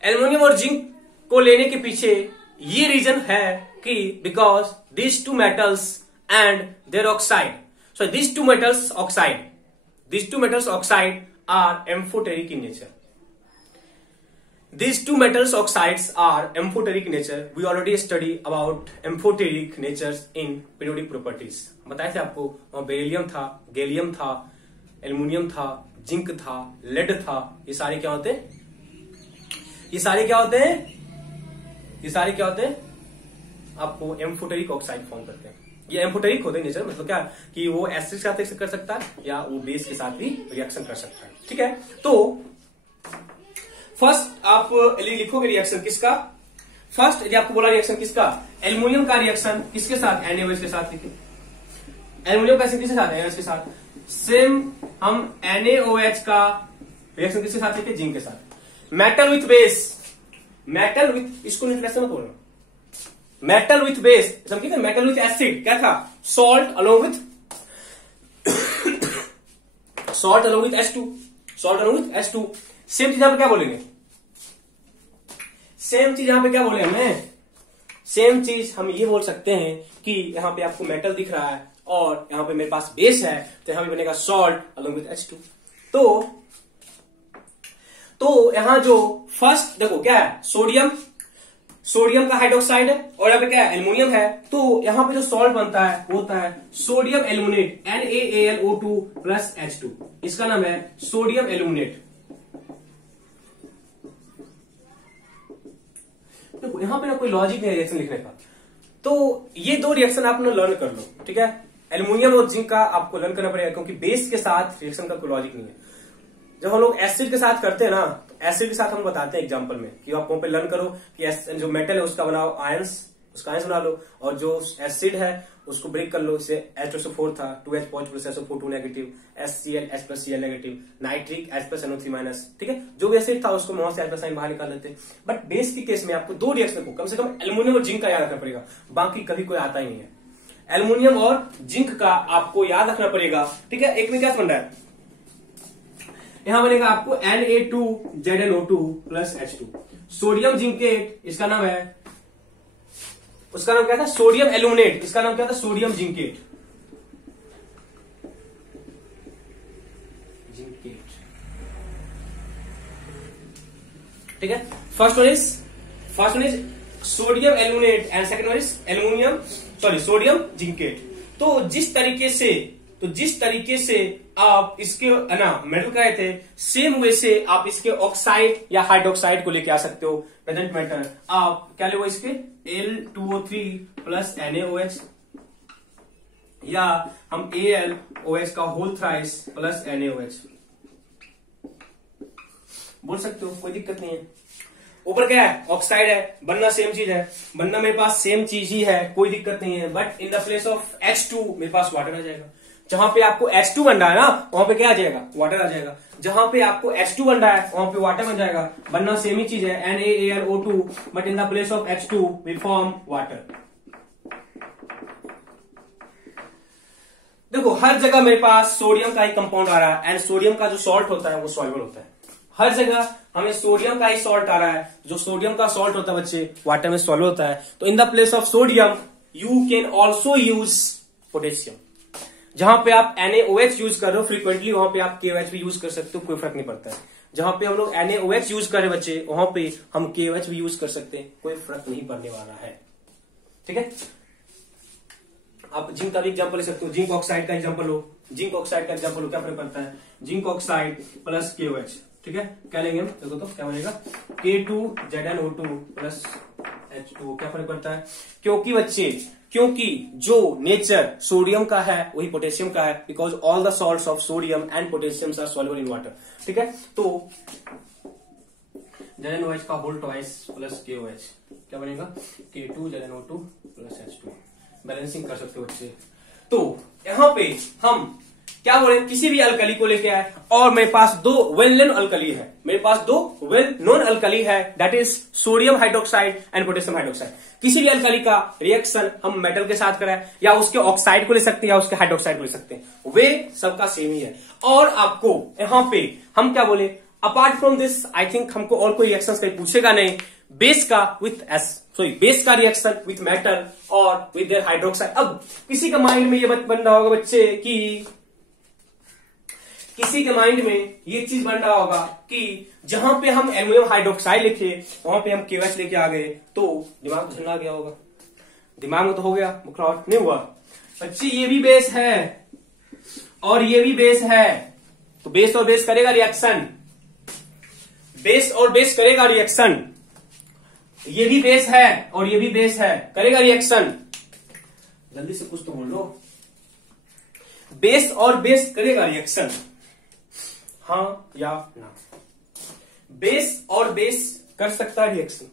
एल्युमिनियम और जिंक को लेने के पीछे ये रीजन है कि because these two metals and their oxide, so these two metals oxide are amphoteric in nature. These two metals oxides are amphoteric in nature. We already study about amphoteric natures in periodic properties. बताए थे आपको, beryllium था, gallium था, aluminium था, zinc था, lead था, ये सारे क्या होते हैं? ये सारे क्या होते हैं? आपको एम्फोटेरिक ऑक्साइड फॉर्म करते हैं। ये एम्फोटेरिक होते हैं नेचर, मतलब क्या कि वो एसिड के साथ रिएक्शन कर सकता है या वो बेस के साथ भी रिएक्शन कर सकता है। ठीक है, तो फर्स्ट आप लिखोगे रिएक्शन किसका? फर्स्ट यदि आपको बोला रिएक्शन किसका? एल्युमिनियम का रिएक्शन किसके साथ? NaOH के साथ। लिखे एल्युमिनियम का किसके साथ? NaOH के साथ। सेम हम NaOH का रिएक्शन किसके साथ लिखे? जिंक के साथ। Metal with base, metal with, इसको न्यूट्रलाइजेशन मत बोलना, मेटल विथ बेस, समझिए मेटल विथ एसिड क्या था? Salt along with H2। Same चीज यहां पे क्या बोलेंगे? सेम चीज यहां पे क्या बोले हमें? सेम चीज हम ये बोल सकते हैं कि यहां पे आपको मेटल दिख रहा है और यहां पे मेरे पास बेस है, तो यहां पे बनेगा सॉल्ट अलोंग विथ H2। तो यहां जो फर्स्ट देखो क्या है? सोडियम का हाइड्रोक्साइड है और यहाँ पे क्या है? एल्युमिनियम है। तो यहाँ पे जो सॉल्ट बनता है वो होता है sodium aluminate, NaAlO2 plus H2, इसका नाम है सोडियम एल्युमिनेट। देखो यहाँ पे ना कोई लॉजिक नहीं है रिएक्शन लिखने का, तो ये दो रिएक्शन आप लोग लर्न कर लो। ठीक है, एल्युमिनियम और जिंक का आपको लर्न करना पड़ेगा क्योंकि बेस के साथ रिएक्शन का कोई लॉजिक नहीं है। जब हम लोग एसिड के साथ करते हैं ना, तो एसिड के साथ हम बताते हैं एग्जांपल में कि आप वहां पे लर्न करो कि जो मेटल है उसका बनाओ आयंस, उसका आयंस बना लो, और जो एसिड है उसको ब्रेक कर लो। जैसे H2SO4 था, 2H plus SO4 2 negative, HCl H plus Cl negative, nitric H plus NO3 minus. ठीक है, जो भी एसिड था उसको वहां से H प्लस साइन बाहर निकाल देते। बट बेस के केस में आपको दो रिएक्शन को कम से कम एल्युमिनियम और जिंक का याद रखना पड़ेगा, बाकी कभी कोई आता ही नहीं है। एल्युमिनियम और जिंक का आपको याद रखना पड़ेगा। ठीक है, एक में क्या बन रहा है? यहां बनेगा आपको Na2ZnO2 plus H2। Sodium zincate, इसका नाम है, उसका नाम क्या था? सोडियम एल्युमिनेट, इसका नाम क्या था? Sodium zincate. ठीक है, first one is sodium aluminate and second one is sodium zincate. तो जिस तरीके से तो जिस तरीके से आप इसके ना मेटल कहे थे, सेम वे से आप इसके ऑक्साइड या हाइड्रोक्साइड को लेके आ सकते हो। प्रेजेंट मैटर आप क्या लोगे इसके Al2O3 प्लस NaOH, या हम AlOH का होल थ्राइस प्लस NaOH बोल सकते हो, कोई दिक्कत नहीं है। ऊपर क्या है, ऑक्साइड है, बनना सेम चीज है, बनना मेरे पास सेम चीज ही है, कोई दिक्कत नहीं है। But in the place of H2 मेरे पास वाटर आ जाएगा। जहां पे आपको H2 बन रहा है ना, वहां पे क्या आ जाएगा, वाटर आ जाएगा। जहां पे आपको H2 बन रहा है वहां पे वाटर बन जाएगा, बनना सेम ही चीज है, NaAlO2, but in the place of H2 we form water. देखो हर जगह मेरे पास सोडियम का ही कंपाउंड आ रहा है, एंड सोडियम का जो सॉल्ट होता है वो सॉल्युबल होता है। हर जगह हमें सोडियम का ही सॉल्ट आ रहा है, जो सोडियम का सॉल्ट होता है बच्चे वाटर में सॉल्व होता है। तो इन the place of sodium you can also use potassium. जहां पे आप NaOH यूज कर रहे हो फ्रीक्वेंटली, वहां पे आप KOH भी यूज कर सकते हो, कोई फर्क नहीं पड़ता है। जहां पे हम लोग NaOH यूज कर रहे हैं बच्चे, वहां पे हम KOH भी यूज कर सकते हैं, कोई फर्क नहीं पड़ने वाला है। ठीक है, आप जिंक का भी एग्जाम्पल ले सकते हो, जिंक ऑक्साइड का एग्जाम्पल लो, जिंक ऑक्साइड का एग्जाम्पल लो, क्या फर्क पड़ता है, जिंक ऑक्साइड प्लस KOH। ठीक है, क्या लेंगे हम, देखो तो क्या बनेगा, K2ZnO2 प्लस H2O, क्या फर्क पड़ता है, क्योंकि बच्चे, क्योंकि जो नेचर सोडियम का है वही पोटेशियम का है, because all the salts of sodium and potassium are soluble in water. ठीक है, तो ZnOH का होल ट्वाइस प्लस KOH क्या बनेगा, K2ZnO2 प्लस H2। बैलेंसिंग कर सकते हो बच्चे। तो यहां पे हम क्या बोले, किसी भी अल्कली को लेके आए और मेरे पास दो वेल नोन अल्कली है, मेरे पास दो वेल नोन अल्कली है, that is sodium hydroxide and potassium hydroxide. किसी भी अल्कली का रिएक्शन हम मेटल के साथ कराए, या उसके ऑक्साइड को ले सकते हैं या उसके हाइड्रोक्साइड को ले सकते हैं, वे सबका सेम ही है। और आपको यहां पे हम क्या बोले, apart from this I think हमको और कोई रिएक्शन कहीं पूछेगा नहीं, बेस का विथ बेस का रिएक्शन विथ मेटल और विथ देयर हाइड्रोक्साइड। अब किसी का माइंड में ये बन रहा होगा बच्चे कि किसी के माइंड में ये चीज बन रहा होगा कि जहां पे हम एल्युमिनियम हाइड्रोक्साइड लिखे वहां पे हम KOH लेके आ गए, तो दिमाग में झंडा गया होगा, दिमाग में तो हो गया, मुखरा नहीं हुआ बच्चे, ये भी बेस है और ये भी बेस है, तो बेस और बेस करेगा रिएक्शन, बेस और बेस करेगा रिएक्शन, ये भी बेस है और ये भी बेस है, करेगा रिएक्शन। जल्दी से कुछ तो बोल लो, बेस और बेस करेगा रिएक्शन, हाँ या ना, बेस और बेस कर सकता है रिएक्शन।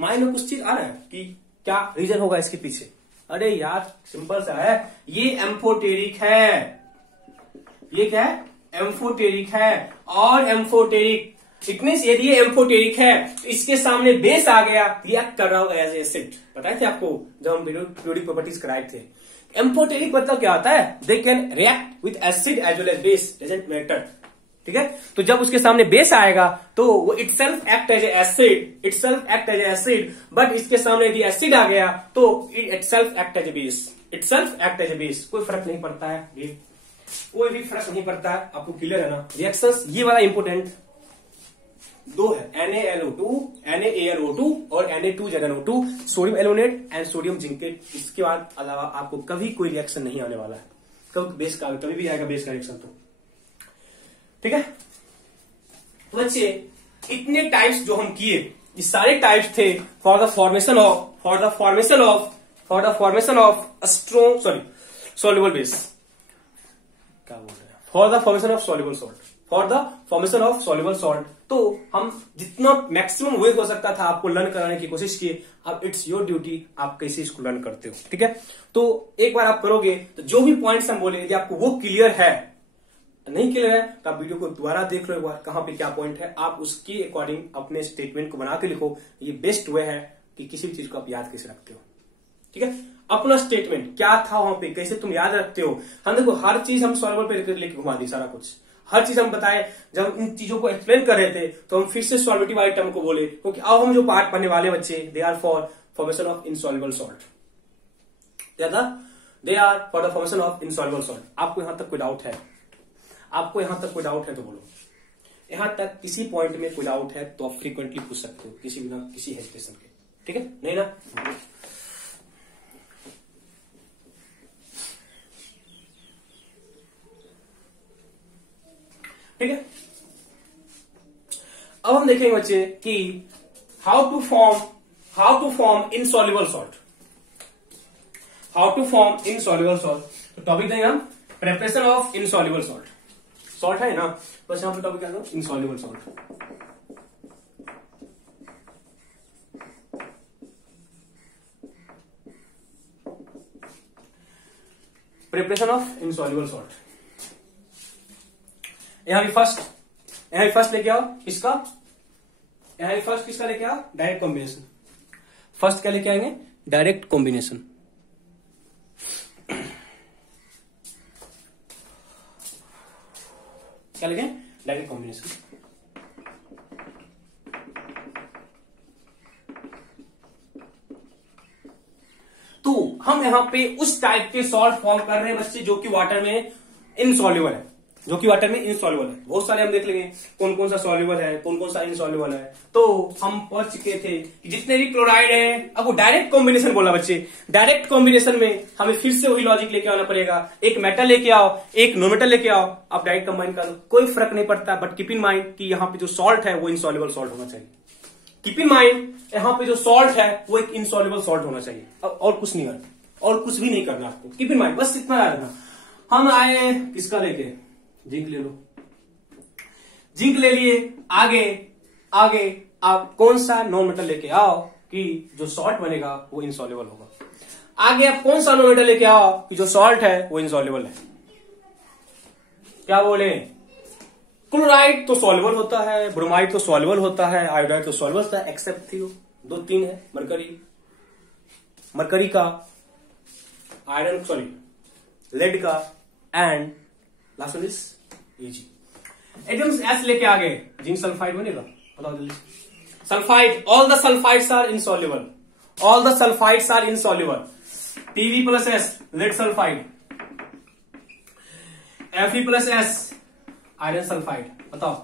माइंड में कुछ चीज आ रहा है कि क्या रीजन होगा इसके पीछे, अरे यार सिंपल सा है, ये एम्फोटेरिक है, ये क्या है, एम्फोटेरिक है, और एम्फोटेरिक इट मींस यदि ये एम्फोटेरिक है तो इसके सामने बेस आ गया, रिएक्ट कर रहा होगा एज एसिड। बताए थे आपको जब हम पीरियोडिक प्रॉपर्टीज कराए थे। एम्फोटेरिक मतलब क्या होता है, they can react with acid as well as base, doesn't matter. ठीक है, तो जब उसके सामने बेस आएगा तो वो itself act as acid, itself act as acid, but इसके सामने यदि एसिड आ गया तो itself act as base, itself act as base, कोई फर्क नहीं पड़ता है, कोई भी फर्क नहीं पड़ता है। आपको क्लियर है ना रिएक्शंस, ये वाला इंपोर्टेंट दो है, NaAlO2 और Na2ZnO2, sodium aluminate and sodium zincate. इसके बाद अलावा आपको कभी कोई रिएक्शन नहीं आने वाला है, कभी बेस का, कभी भी आएगा बेस का रिएक्शन तो। ठीक है, तो बच्चे इतने टाइप्स जो हम किए, ये सारे टाइप्स थे for the formation of strong soluble base, क्या बोल रहे हैं, for the formation of soluble salt, for the formation of soluble salt. तो हम जितना मैक्सिमम वे हो सकता था आपको लर्न कराने की कोशिश किए। अब इट्स योर ड्यूटी, आप कैसे इसको लर्न करते हो। ठीक है, तो एक बार आप करोगे तो जो भी पॉइंट्स हम बोले, यदि आपको वो क्लियर है, नहीं क्लियर है तो आप वीडियो को दोबारा देख लो एक बार, कहां पे क्या पॉइंट है, आप उसके अकॉर्डिंग अपने स्टेटमेंट को बना के लिखो। ये बेस्ट वे है कि किसी भी चीज को आप याद कैसे रखते हो। ठीक है, अपना स्टेटमेंट क्या था वहां पे, कैसे तुम याद रखते हो। हम देखो हर चीज हम सॉल्वर पे लेके घुमा दी, सारा कुछ हर चीज हम बताए। जब इन चीजों को एक्सप्लेन कर रहे थे तो हम फिर से सॉल्विटिव आइटम को बोले, क्योंकि अब हम जो पार्ट पढ़ने वाले बच्चे, they are for formation of insoluble salt, they are for the formation of insoluble salt. आपको यहां तक कोई डाउट है, आपको यहां तक कोई डाउट है तो बोलो। यहां तक किसी पॉइंट में कोई डाउट है तो आप फ्रीक्वेंटली पूछ सकते हो, किसी बिना किसी हेजिटेशन के। ठीक है, नहीं ना। ठीक है। अब हम देखेंगे बच्चे कि how to form insoluble salt. How to form insoluble salt. तो टॉपिक देंगे हम preparation of insoluble salt. Salt है ना, बस यहां पर टॉपिक क्या है, insoluble salt. Preparation of insoluble salt. यहां भी फर्स्ट लेके आओ किसका, यहां भी फर्स्ट किसका लेके आओ, डायरेक्ट कॉम्बिनेशन। फर्स्ट क्या लेके आएंगे, डायरेक्ट कॉम्बिनेशन। क्या लिखें, डायरेक्ट कॉम्बिनेशन। तो हम यहां पे उस टाइप के सॉल्ट फॉर्म कर रहे हैं बच्चे जो कि वाटर में इनसॉल्युबल है, जो कि वाटर में इनसॉल्युबल है। बहुत सारे हम देख लेंगे कौन कौन सा सॉल्युबल है, कौन कौन सा इनसॉल्युबल है। तो हम पढ़ चुके थे कि जितने भी क्लोराइड है, अब वो डायरेक्ट कॉम्बिनेशन बोला बच्चे, डायरेक्ट कॉम्बिनेशन में हमें फिर से वही लॉजिक लेके आना पड़ेगा। एक मेटल लेके आओ, एक नो मेटल लेके आओ, आप डायरेक्ट कंबाइन कर लो, कोई फर्क नहीं पड़ता। बट कीप इन माइंड कि यहाँ पे जो सॉल्ट है वो इनसॉल्युबल सॉल्ट होना चाहिए। कीप इन माइंड यहाँ पे जो सॉल्ट है वो एक इनसॉल्युबल सॉल्ट होना चाहिए, और कुछ नहीं करना, और कुछ भी नहीं करना आपको। कीप इन माइंड, बस इतना याद रखना। हम आए किसका लेके, जिंक ले लो, जिंक ले लिए। आगे आप कौन सा नॉन मेटल लेके आओ कि जो सॉल्ट बनेगा वो इनसॉल्युबल होगा। आगे आप कौन सा नॉन मेटल लेके आओ कि जो सॉल्ट है वो इनसॉल्युबल है। क्या बोले, क्लोराइड तो सॉल्युबल होता है, ब्रोमाइड तो सॉल्युबल होता है, आयोडाइड तो सॉल्युबल होता है, एक्सेप्ट थी दो तीन है, मरकरी का, आयरन सॉरी लेड का, and last one is AG. Atoms S लेके आ गए, जिंक सल्फाइड बनेगा, बताओ जल्दी। Sulphide, all the sulphides are insoluble, all the sulphides are insoluble. PB plus S lead sulphide, Fe plus S iron sulphide. बताओ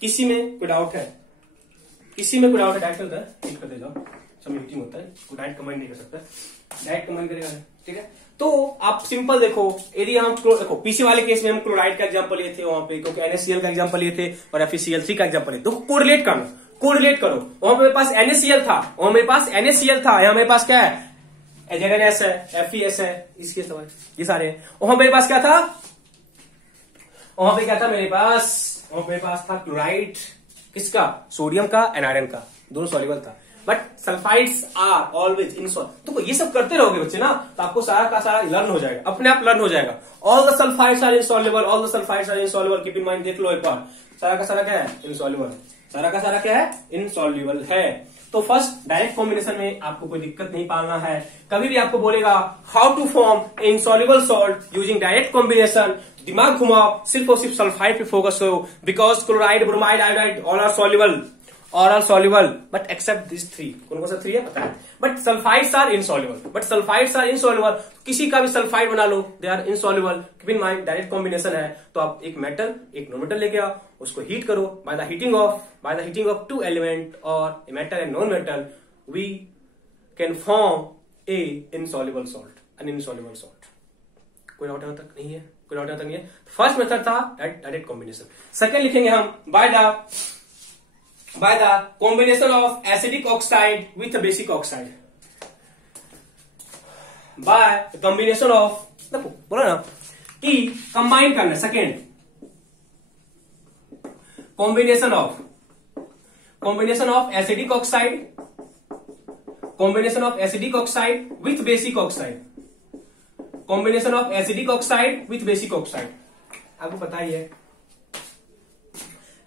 किसी में कोई डाउट है, किसी में कोई डाउट है, डायरेक्ट होता है, हीट करते जाओ, सब मीटिंग होता है, कोई डायरेक्ट कमेंट नहीं कर सकता, डायरेक्ट कमेंट करेगा, ठीक है। तो आप सिंपल देखो, यदि हम देखो पीसी वाले केस में हम क्लोराइड का एग्जांपल लिए थे वहां पे, क्योंकि NaCl का एग्जांपल लिए थे और FeCl3 का एग्जांपल लिए, तो कोरिलेट करो। वहां मेरे पास NaCl था, वहां मेरे पास NaCl था, यहाँ मेरे पास क्या है, ZnS है, FeS है, इसके सवाल ये सारे। वहां मेरे पास क्या था, वहां पे क्या था मेरे पास था क्लोराइड किसका, सोडियम का एंड आयरन का, दोनों सॉल्युबल था। But sulphides are always insoluble. तो ये सब करते रहोगे बच्चे ना, तो आपको सारा का सारा लर्न हो जाएगा, अपने आप लर्न हो जाएगा। All the sulphides are insoluble, all the sulphides are insoluble. Keep in mind, देख लो एक बार, सारा का सारा क्या है, इनसॉल्युबल। सारा का सारा क्या है, इनसॉल्युबल है। तो फर्स्ट डायरेक्ट कॉम्बिनेशन में आपको कोई दिक्कत नहीं पालना है। कभी भी आपको बोलेगा how to form insoluble salt using direct combination, दिमाग घुमाओ, सिर्फ और सिर्फ सल्फाइड पे फोकस करो, because chloride, bromide, iodide all are soluble but except this three. कौन कौन सा थ्री है पता है, बट सल्फाइड्स आर इनसॉल्युबल। किसी का भी सल्फाइड बना लो, they are insoluble. Keep in mind direct combination है, तो आप एक मेटल एक नॉन मेटल लेके आओ, उसको हीट करो, by the heating of two element और a metal and non metal, we can form a insoluble salt, an insoluble salt. कोई डाउट यहां तक नहीं है, कोई डाउट यहां तक नहीं है। फर्स्ट मेथड था डायरेक्ट कॉम्बिनेशन। सेकंड लिखेंगे हम by the combination of acidic oxide with a basic oxide, by the combination of, देखो बोला ना कि कंबाइन करना। Second combination of acidic oxide with basic oxide, combination of acidic oxide with basic oxide। आपको पता ही है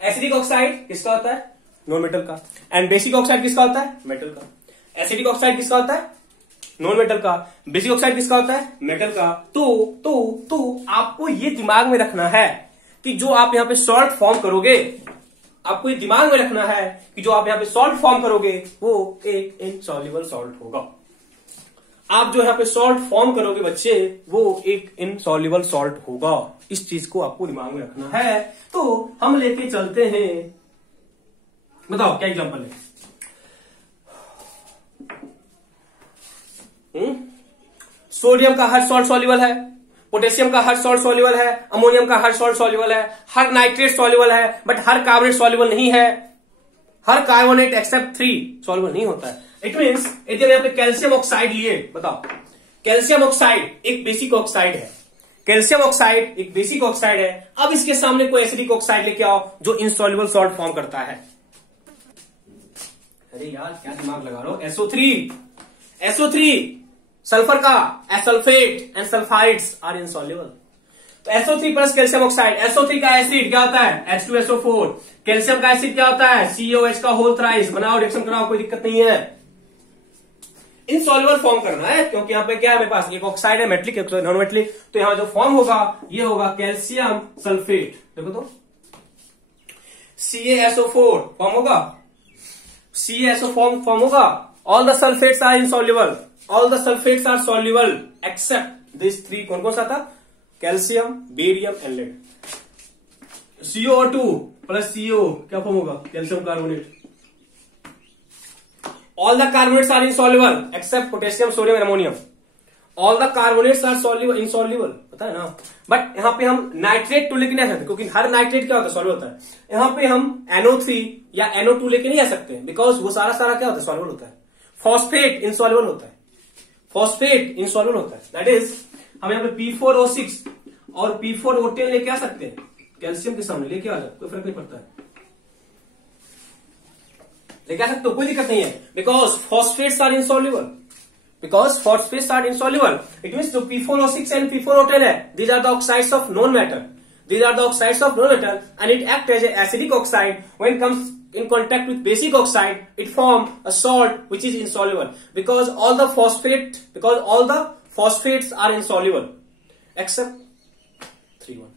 एसिडिक ऑक्साइड किसका होता है, नॉन मेटल का, एंड बेसिक ऑक्साइड किसका होता है, मेटल का। एसिडिक ऑक्साइड किसका होता है, नॉन मेटल का। बेसिक ऑक्साइड किसका होता है, मेटल का। तो आपको ये दिमाग में रखना है कि जो आप यहां पे सॉल्ट फॉर्म करोगे, आपको ये दिमाग में रखना है कि जो आप यहां पे सॉल्ट फॉर्म करोगे वो एक इनसॉल्युबल सॉल्ट होगा। आप जो यहां पे सॉल्ट फॉर्म करोगे बच्चे, वो एक इनसॉल्युबल सॉल्ट होगा। इस चीज को आपको दिमाग में रखना है। तो हम लेके चलते हैं, बताओ क्या एग्जांपल है। सोडियम का हर सॉल्ट सॉल्युबल है, पोटेशियम का हर सॉल्ट सॉल्युबल है, अमोनियम का हर सॉल्ट सॉल्युबल है, हर नाइट्रेट सॉल्युबल है, बट हर कार्बोनेट सॉल्युबल नहीं है, हर कार्बोनेट एक्सेप्ट 3 सॉल्युबल नहीं होता है। इट मीन्स यदि यहाँ पे कैल्शियम ऑक्साइड लिए, बताओ, कैल्शियम ऑक्साइड एक बेसिक ऑक्साइड है, कैल्शियम ऑक्साइड एक बेसिक ऑक्साइड है। अब इसके सामने कोई एसिडिक ऑक्साइड लेके आओ जो इनसॉल्युबल सॉल्ट फॉर्म करता है। अरे यार क्या दिमाग लगा रहे हो। SO3 सल्फर का sulphate and sulphides are insoluble. तो SO3 plus calcium oxide, SO3 का एसिड क्या होता है H2SO4, कैल्शियम का एसिड क्या होता है COH का होल थ्राइस। बनाओ, रिएक्शन कराओ, कोई दिक्कत नहीं है। इनसॉल्युबल फॉर्म करना है क्योंकि यहाँ पे क्या है, मेरे पास एक ऑक्साइड है, मेटलिक एक नॉन मेटलिक, तो यहाँ जो फॉर्म होगा ये होगा कैल्शियम सल्फेट। देखो तो CaSO4 फॉर्म होगा, CaSO फॉर्म होगा। All the sulphates are insoluble, all the sulphates are soluble except this 3। कौन कौन सा था, calcium, barium and lead. CO2 plus CO क्या फॉर्म होगा, calcium carbonate. All the carbonates are insoluble except potassium, sodium and ammonium. All the carbonates are insoluble, पता है ना। But यहाँ पे हम नाइट्रेट 2 लेके नहीं आ सकते क्योंकि हर नाइट्रेट क्या होता है, सॉल्युबल होता है। यहाँ पे हम NO3 या NO2 लेके नहीं आ सकते बिकॉज वो सारा क्या होता है, सॉल्युबल होता है। फॉस्फेट इनसॉल्युबल होता है, फॉस्फेट इनसॉल्युबल होता है। दैट इज हम यहाँ पे P4O6 और P4O10 लेके आ सकते हैं, कैल्शियम के सामने लेके आ जाओ, कोई फर्क नहीं पड़ता है, लेके आ सकते हो, कोई दिक्कत नहीं है। Because phosphates are insoluble, because phosphates are insoluble. It means जो P4O6 एंड P4O10 है, these are the oxides of non matter, these are the oxides of non-metal and it acts as an acidic oxide. When it comes in contact with basic oxide, it forms a salt which is insoluble because all the phosphates are insoluble except 3 1।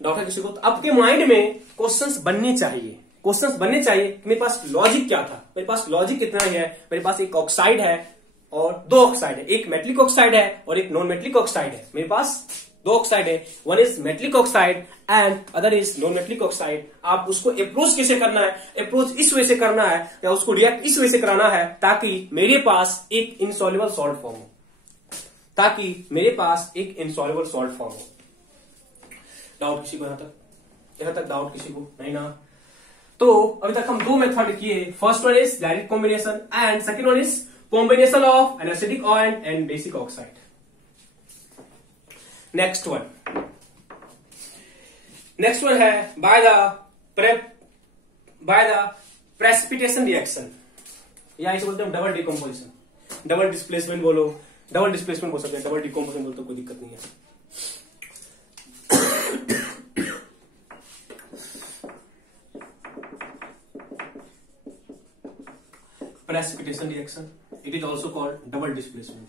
Doubt है किसी को? तो आपके mind में questions बनने चाहिए, मेरे पास logic क्या था, मेरे पास लॉजिक कितना ही है, मेरे पास एक ऑक्साइड है और 2 ऑक्साइड है, एक मेटलिक ऑक्साइड है और एक नॉन मेटलिक ऑक्साइड है। मेरे पास 2 ऑक्साइड है, one is metallic oxide and other is non metallic oxide. आप उसको अप्रोच कैसे करना है, अप्रोच इस वे से करना है या उसको रिएक्ट इस वे से कराना है ताकि मेरे पास एक इनसॉल्युबल सॉल्ट फॉर्म हो, डाउट किसी को यहां तक डाउट किसी को नहीं ना? तो अभी तक हम 2 मेथड किए। First one is direct combination and second one is combination of an acidic and basic oxide. Next one है बाय द प्रेसिपिटेशन रिएक्शन, या इसे बोलते हैं डबल डिकम्पोजिशन, डबल डिस्प्लेसमेंट बोलो, डबल डिस्प्लेसमेंट बोल सकते हैं, डबल डिकम्पोजिशन बोलते कोई दिक्कत नहीं है। Precipitation reaction, it is also called double displacement.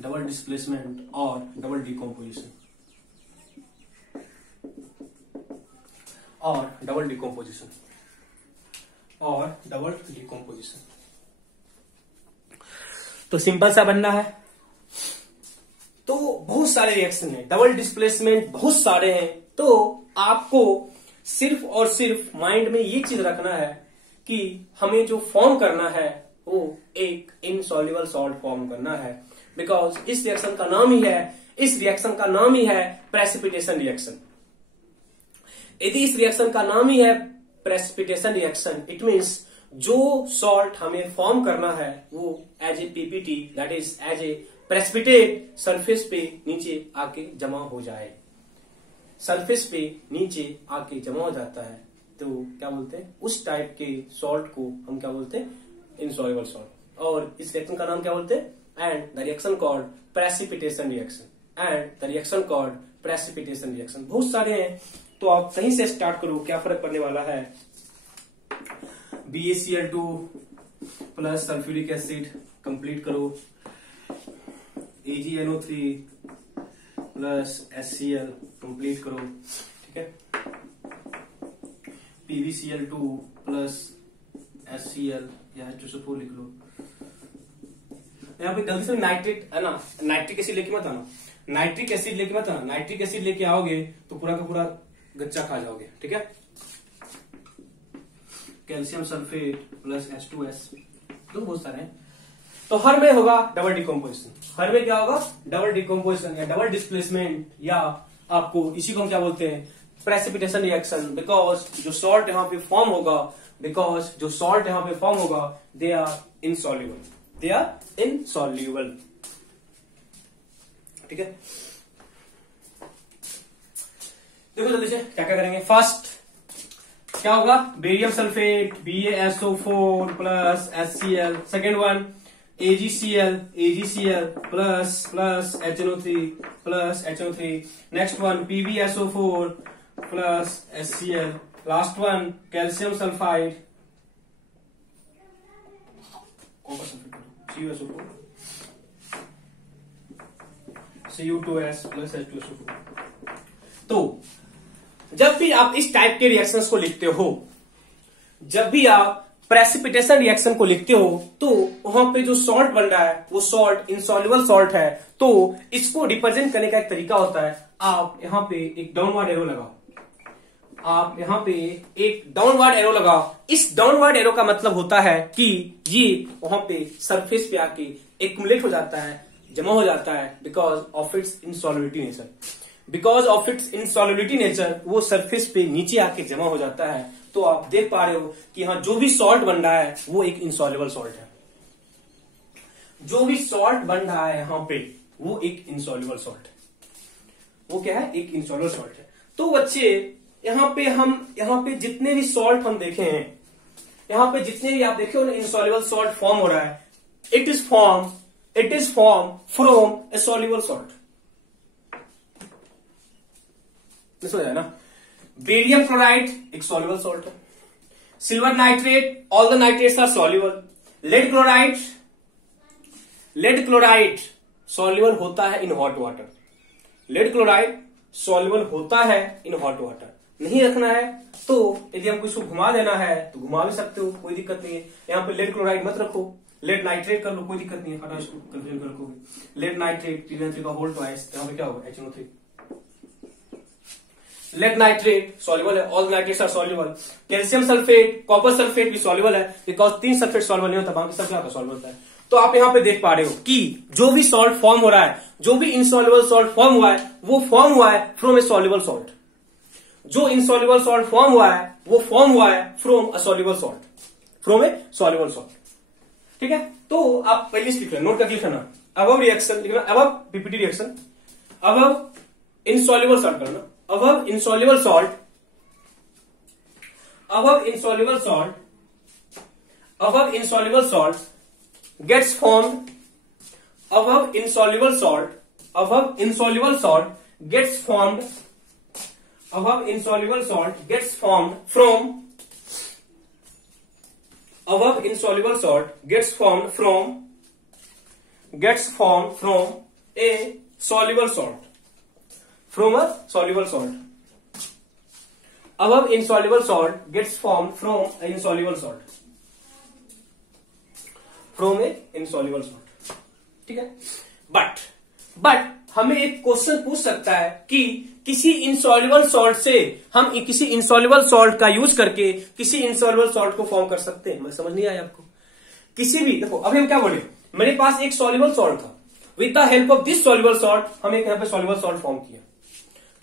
Double displacement or double decomposition or double decomposition or double decomposition। तो सिंपल सा बनना है। तो बहुत सारे रिएक्शन है, डबल डिस्प्लेसमेंट बहुत सारे हैं, तो आपको सिर्फ और सिर्फ माइंड में ये चीज रखना है कि हमें जो फॉर्म करना है वो एक इनसॉल्युबल सॉल्ट फॉर्म करना है, बिकॉज इस रिएक्शन का नाम ही है प्रेसिपिटेशन रिएक्शन। यदि इस रिएक्शन का नाम ही है प्रेसिपिटेशन रिएक्शन, इट मीन्स जो सॉल्ट हमें फॉर्म करना है वो as a PPT, that is as a precipitate, surface पे नीचे आके जमा हो जाए, सरफेस पे नीचे आके जमा हो जाता है, तो क्या बोलते हैं, उस टाइप के सॉल्ट को हम क्या बोलते हैं, इनसॉल्युबल सॉल्ट। और इस रिएक्शन का नाम क्या बोलते हैं, and the reaction called precipitation reaction, बहुत सारे हैं, तो आप कहीं से स्टार्ट करो, क्या फर्क पड़ने वाला है। BaCl2 plus sulphuric acid complete करो, AgNO3 प्लस HCl कंप्लीट करो, ठीक है। PbCl2 प्लस HCl या H2SO4 लिख लो। यहाँ पे गलती से नाइट्रेट है ना, नाइट्रिक एसिड लेके मत आना, नाइट्रिक एसिड लेके आओगे तो पूरा का पूरा गच्चा खा जाओगे, ठीक है। कैल्शियम सल्फेट प्लस H2S तो बहुत सारे हैं। तो हर में होगा डबल डिकम्पोजिशन, हर में क्या होगा डबल डिकम्पोजिशन या डबल डिस्प्लेसमेंट, या आपको इसी को हम क्या बोलते हैं प्रेसिपिटेशन रिएक्शन। बिकॉज जो सॉल्ट यहाँ पे फॉर्म होगा, बिकॉज जो सॉल्ट यहाँ पे फॉर्म होगा they are insoluble, they are insoluble. ठीक है, देखो जल्दी से क्या क्या करेंगे। फर्स्ट क्या होगा barium sulphate BaSO4 plus HCl। Second one AgCl plus HNO3 plus HNO3। Next one PbSO4 plus HCl। Last one calcium sulphide CuSO4 Cu2S plus H2SO4। तो जब भी आप इस टाइप के रिएक्शंस को लिखते हो, जब भी आप प्रेसिपिटेशन रिएक्शन को लिखते हो, तो वहां पे जो सॉल्ट बन रहा है वो सॉल्ट इनसॉल्युबल सॉल्ट है। तो इसको रिप्रेजेंट करने का एक तरीका होता है, आप यहां पे एक डाउनवर्ड एरो लगाओ, आप यहां पे एक डाउनवर्ड एरो लगाओ। इस डाउनवर्ड एरो का मतलब होता है कि ये वहां पे सरफेस पे आके एक्युमुलेट हो जाता है, जमा हो जाता है, because of its इनसॉल्युबिलिटी nature. Because of its इनसॉल्युबिलिटी nature वो सरफेस पे नीचे आके जमा हो जाता है। तो आप देख पा रहे हो कि हाँ जो भी सॉल्ट बन रहा है वो एक इनसॉल्युबल सॉल्ट है, जो भी सॉल्ट बन रहा है यहां पे वो एक इनसॉल्युबल सॉल्ट है। वो क्या है, एक इनसॉल्युबल सॉल्ट है। तो बच्चे यहाँ पे जितने भी सॉल्ट हम देखे हैं, यहाँ पे जितने भी आप देखे हो ना इनसॉल्युबल सॉल्ट फॉर्म हो रहा है, it is form from a soluble salt. समझ आया ना। बेरियम क्लोराइड एक सॉल्युबल सॉल्ट है। Silver nitrate, all the nitrates are soluble. Lead chloride soluble होता है in hot water. Lead chloride soluble होता है इन हॉट वाटर। नहीं रखना है तो यदि हमको इसको घुमा देना है तो घुमा भी सकते हो, कोई दिक्कत नहीं है। यहाँ पे लेड क्लोराइड मत रखो, लेड नाइट्रेट कर लो, कोई दिक्कत नहीं है, हटा इसको, कंफ्यूजन कर रखोगे। लेड नाइट्रेट का होल ट्वाइस, यहाँ पे क्या होगा HNO3। लेड नाइट्रेट सॉल्युबल है, all nitrates are soluble. Calcium sulphate, copper sulphate भी सॉल्युबल है, बिकॉज 3 सल्फेट सॉल्युबल नहीं होता, बाकी सब क्या सॉल्युबल होता है। तो आप यहाँ पे देख पा रहे हो कि जो भी सॉल्ट फॉर्म हो रहा है, जो भी इनसॉल्युबल सॉल्ट फॉर्म हुआ है, वो फॉर्म हुआ है फ्रॉम ए सॉल्युबल सॉल्ट। जो इनसॉल्युबल सॉल्ट फॉर्म हुआ है वो फॉर्म हुआ है from a soluble salt, from a soluble salt. ठीक है, तो आप पहले लिख लेना, नोट करके लिखना। अबव रिएक्शन लिखना, above PPT reaction, above insoluble salt करना, above insoluble salt gets formed from a soluble salt. From a soluble salt. Above insoluble salt gets formed from a insoluble salt. From a insoluble salt. ठीक है, but हमें एक question पूछ सकता है कि किसी इनसॉल्युबल सॉल्ट से हम किसी इनसॉल्युबल सॉल्ट का यूज करके किसी इनसॉल्युबल सॉल्ट को फॉर्म कर सकते हैं। मैं समझ नहीं आया आपको। किसी भी, देखो अभी हम क्या बोले, मेरे पास एक सॉल्युबल सॉल्ट था, with the help of this soluble salt हम एक यहाँ पे सॉल्युबल सॉल्ट फॉर्म किया।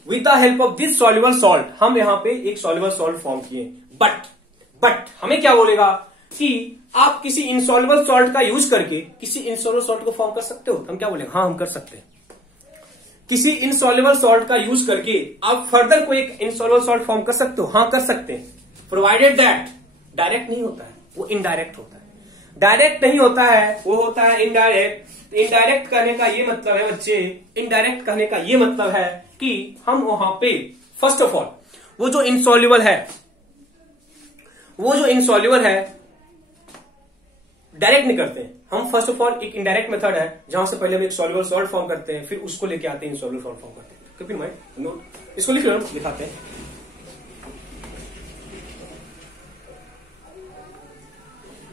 With the help of this soluble salt हम यहाँ पे एक सॉल्युबल सॉल्ट फॉर्म किए। बट हमें क्या बोलेगा कि आप किसी इनसॉल्युबल सॉल्ट का यूज करके किसी इनसॉल्युबल सॉल्ट को फॉर्म कर सकते हो। हम क्या बोलेंगे, हाँ हम कर सकते हैं। किसी इनसॉल्युबल सॉल्ट का यूज करके आप फर्दर कोई एक इनसॉल्युबल सॉल्ट फॉर्म कर सकते हो, हाँ कर सकते हैं, प्रोवाइडेड दैट डायरेक्ट नहीं होता है, वो इनडायरेक्ट होता है। डायरेक्ट नहीं होता है, वो होता है इनडायरेक्ट। इनडायरेक्ट कहने का ये मतलब है बच्चे, इनडायरेक्ट कहने का ये मतलब है कि हम वहां पे फर्स्ट ऑफ ऑल वो जो इनसॉल्युबल है डायरेक्ट नहीं करते हैं। हम फर्स्ट ऑफ ऑल एक इनडायरेक्ट मेथड है जहां से पहले हम एक सॉल्युबल सॉल्ट फॉर्म करते हैं, फिर उसको लेके आते हैं इनसॉल्युबल सॉल्ट फॉर्म करते हैं। कभी माइंड नोट, इसको लिख लो, लिखाते हैं।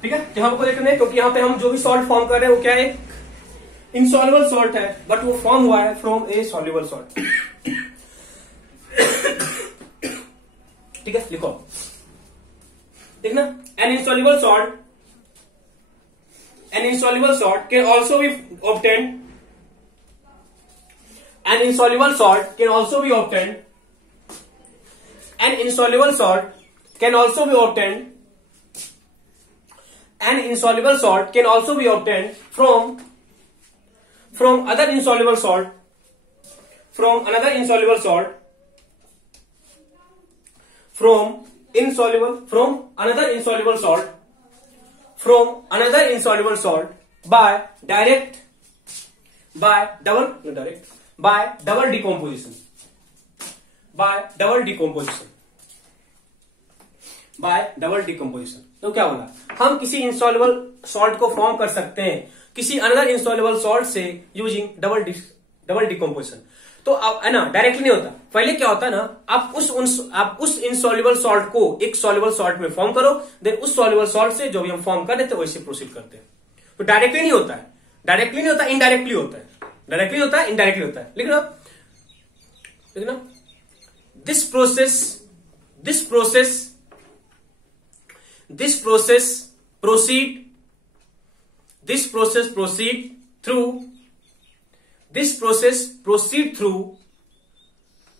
ठीक है, यहां पर देखते हैं, क्योंकि यहां पे हम जो भी सॉल्ट फॉर्म कर रहे हैं वो क्या है, इनसॉल्युबल सॉल्ट है, बट वो फॉर्म हुआ है फ्रॉम ए सॉल्युबल सॉल्ट। ठीक है, लिखो, देखना, an insoluble salt an insoluble salt can also be obtained. An insoluble salt can also be obtained. An insoluble salt can also be obtained. An insoluble salt can also be obtained from other insoluble salt. From another insoluble salt. From another insoluble salt. From another insoluble salt by double decomposition. तो क्या होगा, हम किसी insoluble salt को form कर सकते हैं किसी अनदर इंसॉल्युबल सॉल्ट से यूजिंग डबल डिकम्पोजिशन। तो अब है ना, डायरेक्टली नहीं होता। पहले क्या होता है ना, आप उस इनसॉल्युबल सॉल्ट को एक सॉल्युबल सॉल्ट में फॉर्म करो, देन उस सॉल्युबल सॉल्ट से जो भी हम फॉर्म कर रहे थे वैसे प्रोसीड करते हैं। तो डायरेक्टली नहीं होता है, इनडायरेक्टली होता है। डायरेक्टली होता है, इनडायरेक्टली होता है। लिखना this process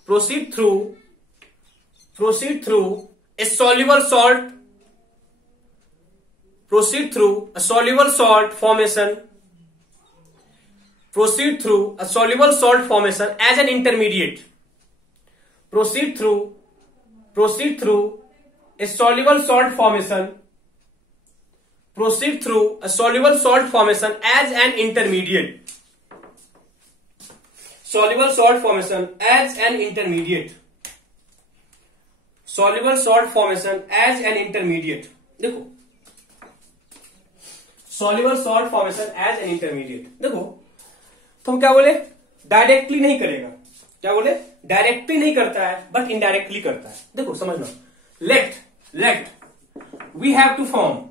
proceed through a soluble salt formation as an intermediate. Proceed through a soluble salt formation as an intermediate. Soluble salt formation as an intermediate. देखो soluble salt formation as an intermediate। देखो तुम क्या बोले, directly नहीं करेगा, क्या बोले, directly नहीं करता है बट इनडायरेक्टली करता है। देखो समझना, let we have to form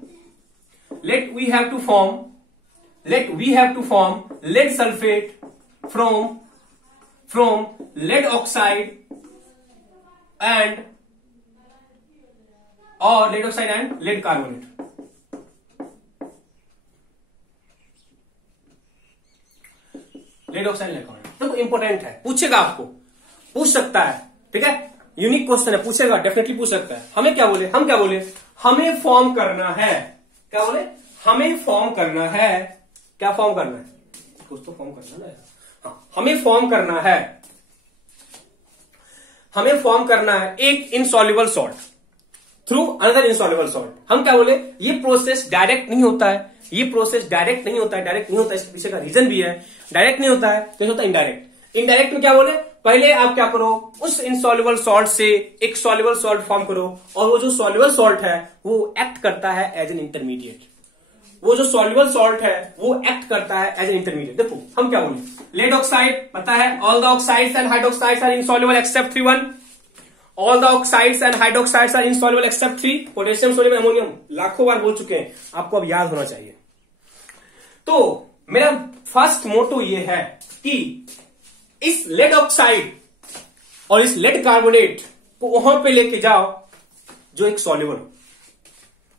lead sulfate from lead oxide and lead carbonate। Lead oxide, lead carbonate. देखो इंपॉर्टेंट है, पूछेगा, आपको पूछ सकता है, ठीक है, यूनिक क्वेश्चन है, पूछेगा, डेफिनेटली पूछ सकता है। हम क्या बोले, हमें फॉर्म करना है, क्या बोले, हमें फॉर्म करना है, क्या फॉर्म करना है, कुछ तो फॉर्म करना है। हाँ, हमें फॉर्म करना है एक insoluble salt through another insoluble salt. हम क्या बोले, ये प्रोसेस डायरेक्ट नहीं होता है, डायरेक्ट नहीं होता है, इसके पीछे का रीजन भी है। डायरेक्ट नहीं होता है तो होता है इनडायरेक्ट में क्या बोले, पहले आप क्या करो, उस इनसॉल्युबल सॉल्ट से एक सॉल्युबल सॉल्ट फॉर्म करो, और वो जो सॉल्युबल सॉल्ट है वो एक्ट करता है एज एन इंटरमीडिएट। देखो हम क्या बोले, लेड ऑक्साइड पता है, all the oxides and hydroxides are insoluble except 3 all the oxides and hydroxides are insoluble except 3 potassium, sodium, ammonium, लाखों बार बोल चुके हैं, आपको अब याद होना चाहिए। तो मेरा फर्स्ट मोटो ये है कि इस लेड ऑक्साइड और इस लेड कार्बोनेट को वहां पे लेके जाओ जो एक सॉल्युबल,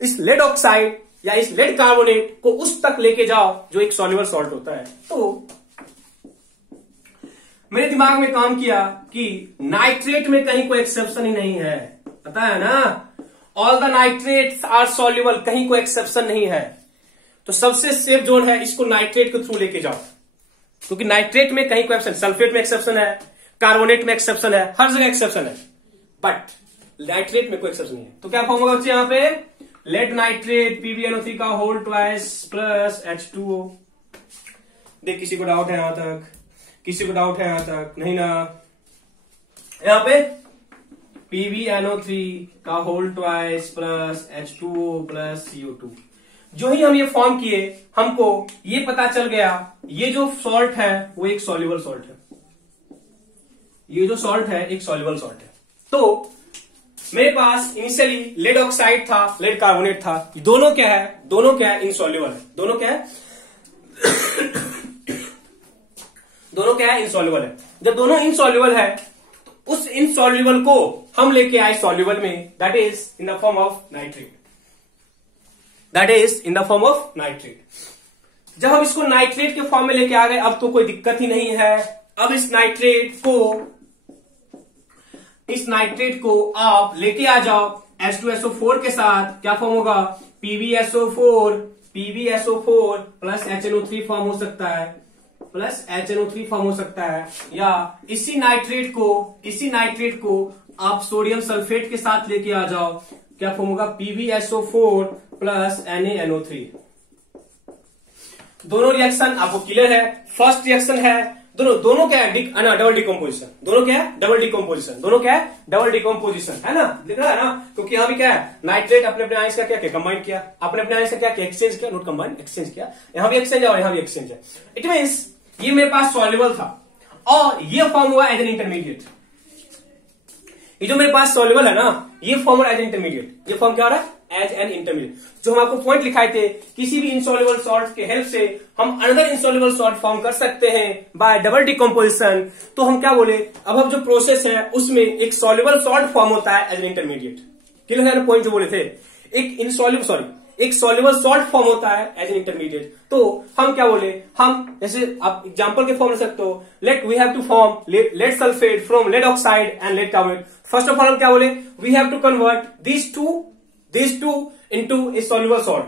इस लेड ऑक्साइड या इस लेड कार्बोनेट को उस तक लेके जाओ जो एक सॉल्युबल सॉल्ट होता है। तो मेरे दिमाग में काम किया कि नाइट्रेट में कहीं कोई एक्सेप्शन ही नहीं है, पता है ना, all the nitrates are soluble, कहीं कोई एक्सेप्शन नहीं है। तो सबसे सेफ जोन है, इसको नाइट्रेट के थ्रू लेके जाओ, क्योंकि नाइट्रेट में कहीं कोई एक्सेप्शन, सल्फेट में एक्सेप्शन है, कार्बोनेट में एक्सेप्शन है, हर जगह एक्सेप्शन है, बट नाइट्रेट में कोई एक्सेप्शन नहीं है। तो क्या फॉर्म होगा बच्चे यहाँ पे, लेड नाइट्रेट PbNO3 का होल ट्वाइस प्लस H2O। देख किसी को डाउट है यहां तक, नहीं ना, यहां पे PbNO3 का whole twice plus H2O plus CO2। जो ही हम ये फॉर्म किए, हमको ये पता चल गया ये जो सॉल्ट है वो एक सॉल्युबल सॉल्ट है, तो मेरे पास इनिशियली लेड ऑक्साइड था, लेड कार्बोनेट था, दोनों क्या है, इनसॉल्युबल है, दोनों क्या है, इनसॉल्युबल है। जब दोनों इनसॉल्युबल है तो उस इनसॉल्युबल को हम लेके आए सॉल्युबल में, that is in the form of nitrate. जब हम इसको नाइट्रेट के फॉर्म में लेके आ गए अब तो कोई दिक्कत ही नहीं है। अब इस नाइट्रेट को आप लेके आ जाओ H2SO4 के साथ, क्या फॉर्म होगा, PbSO4 प्लस HNO3 फॉर्म हो सकता है, या इसी नाइट्रेट को आप सोडियम सल्फेट के साथ लेके आ जाओ, क्या फॉर्म होगा, PbSO4 प्लस NaNO3। दोनों रिएक्शन आपको क्लियर है। फर्स्ट रिएक्शन है दोनों क्या है, डबल डिकम्पोजिशन, डबल डिकम्पोजिशन है ना, दिख रहा है ना, क्योंकि यहाँ भी क्या है, नाइट्रेट अपने अपने आयंस का क्या कंबाइन किया, अपने आयंस का क्या एक्सचेंज किया, नोट कंबाइन, एक्सचेंज किया, यहाँ भी एक्सचेंज है और यहाँ भी एक्सचेंज है। इट मीन्स ये मेरे पास सॉल्युबल था और ये फॉर्म हुआ एज एन इंटरमीडिएट। ये जो मेरे पास सॉल्युबल है ना, ये फॉर्म एज एन इंटरमीडिएट, ये फॉर्म क्या हो रहा है, एज एन इंटरमीडिएट। जो हम आपको पॉइंट लिखाए थे, किसी भी इनसॉल्युबल सॉल्ट के हेल्प से हम अनदर इनसॉल्युबल सॉल्ट फॉर्म कर सकते हैं बाय डबल डिकम्पोजिशन। तो हम क्या बोले, अब जो प्रोसेस है उसमें एक सॉल्युबल सॉल्ट फॉर्म होता है एज एन इंटरमीडिएट। क्लियर है ना पॉइंट जो बोले थे, एक सॉल्युबल सॉल्ट फॉर्म होता है एज एन इंटरमीडिएट। तो हम क्या बोले, हम जैसे आप एग्जांपल के फॉर्म ले सकते हो, let we have to form lead sulphate from lead oxide and lead carbonate. First of all हम क्या बोले, we have to convert these two into a soluble salt,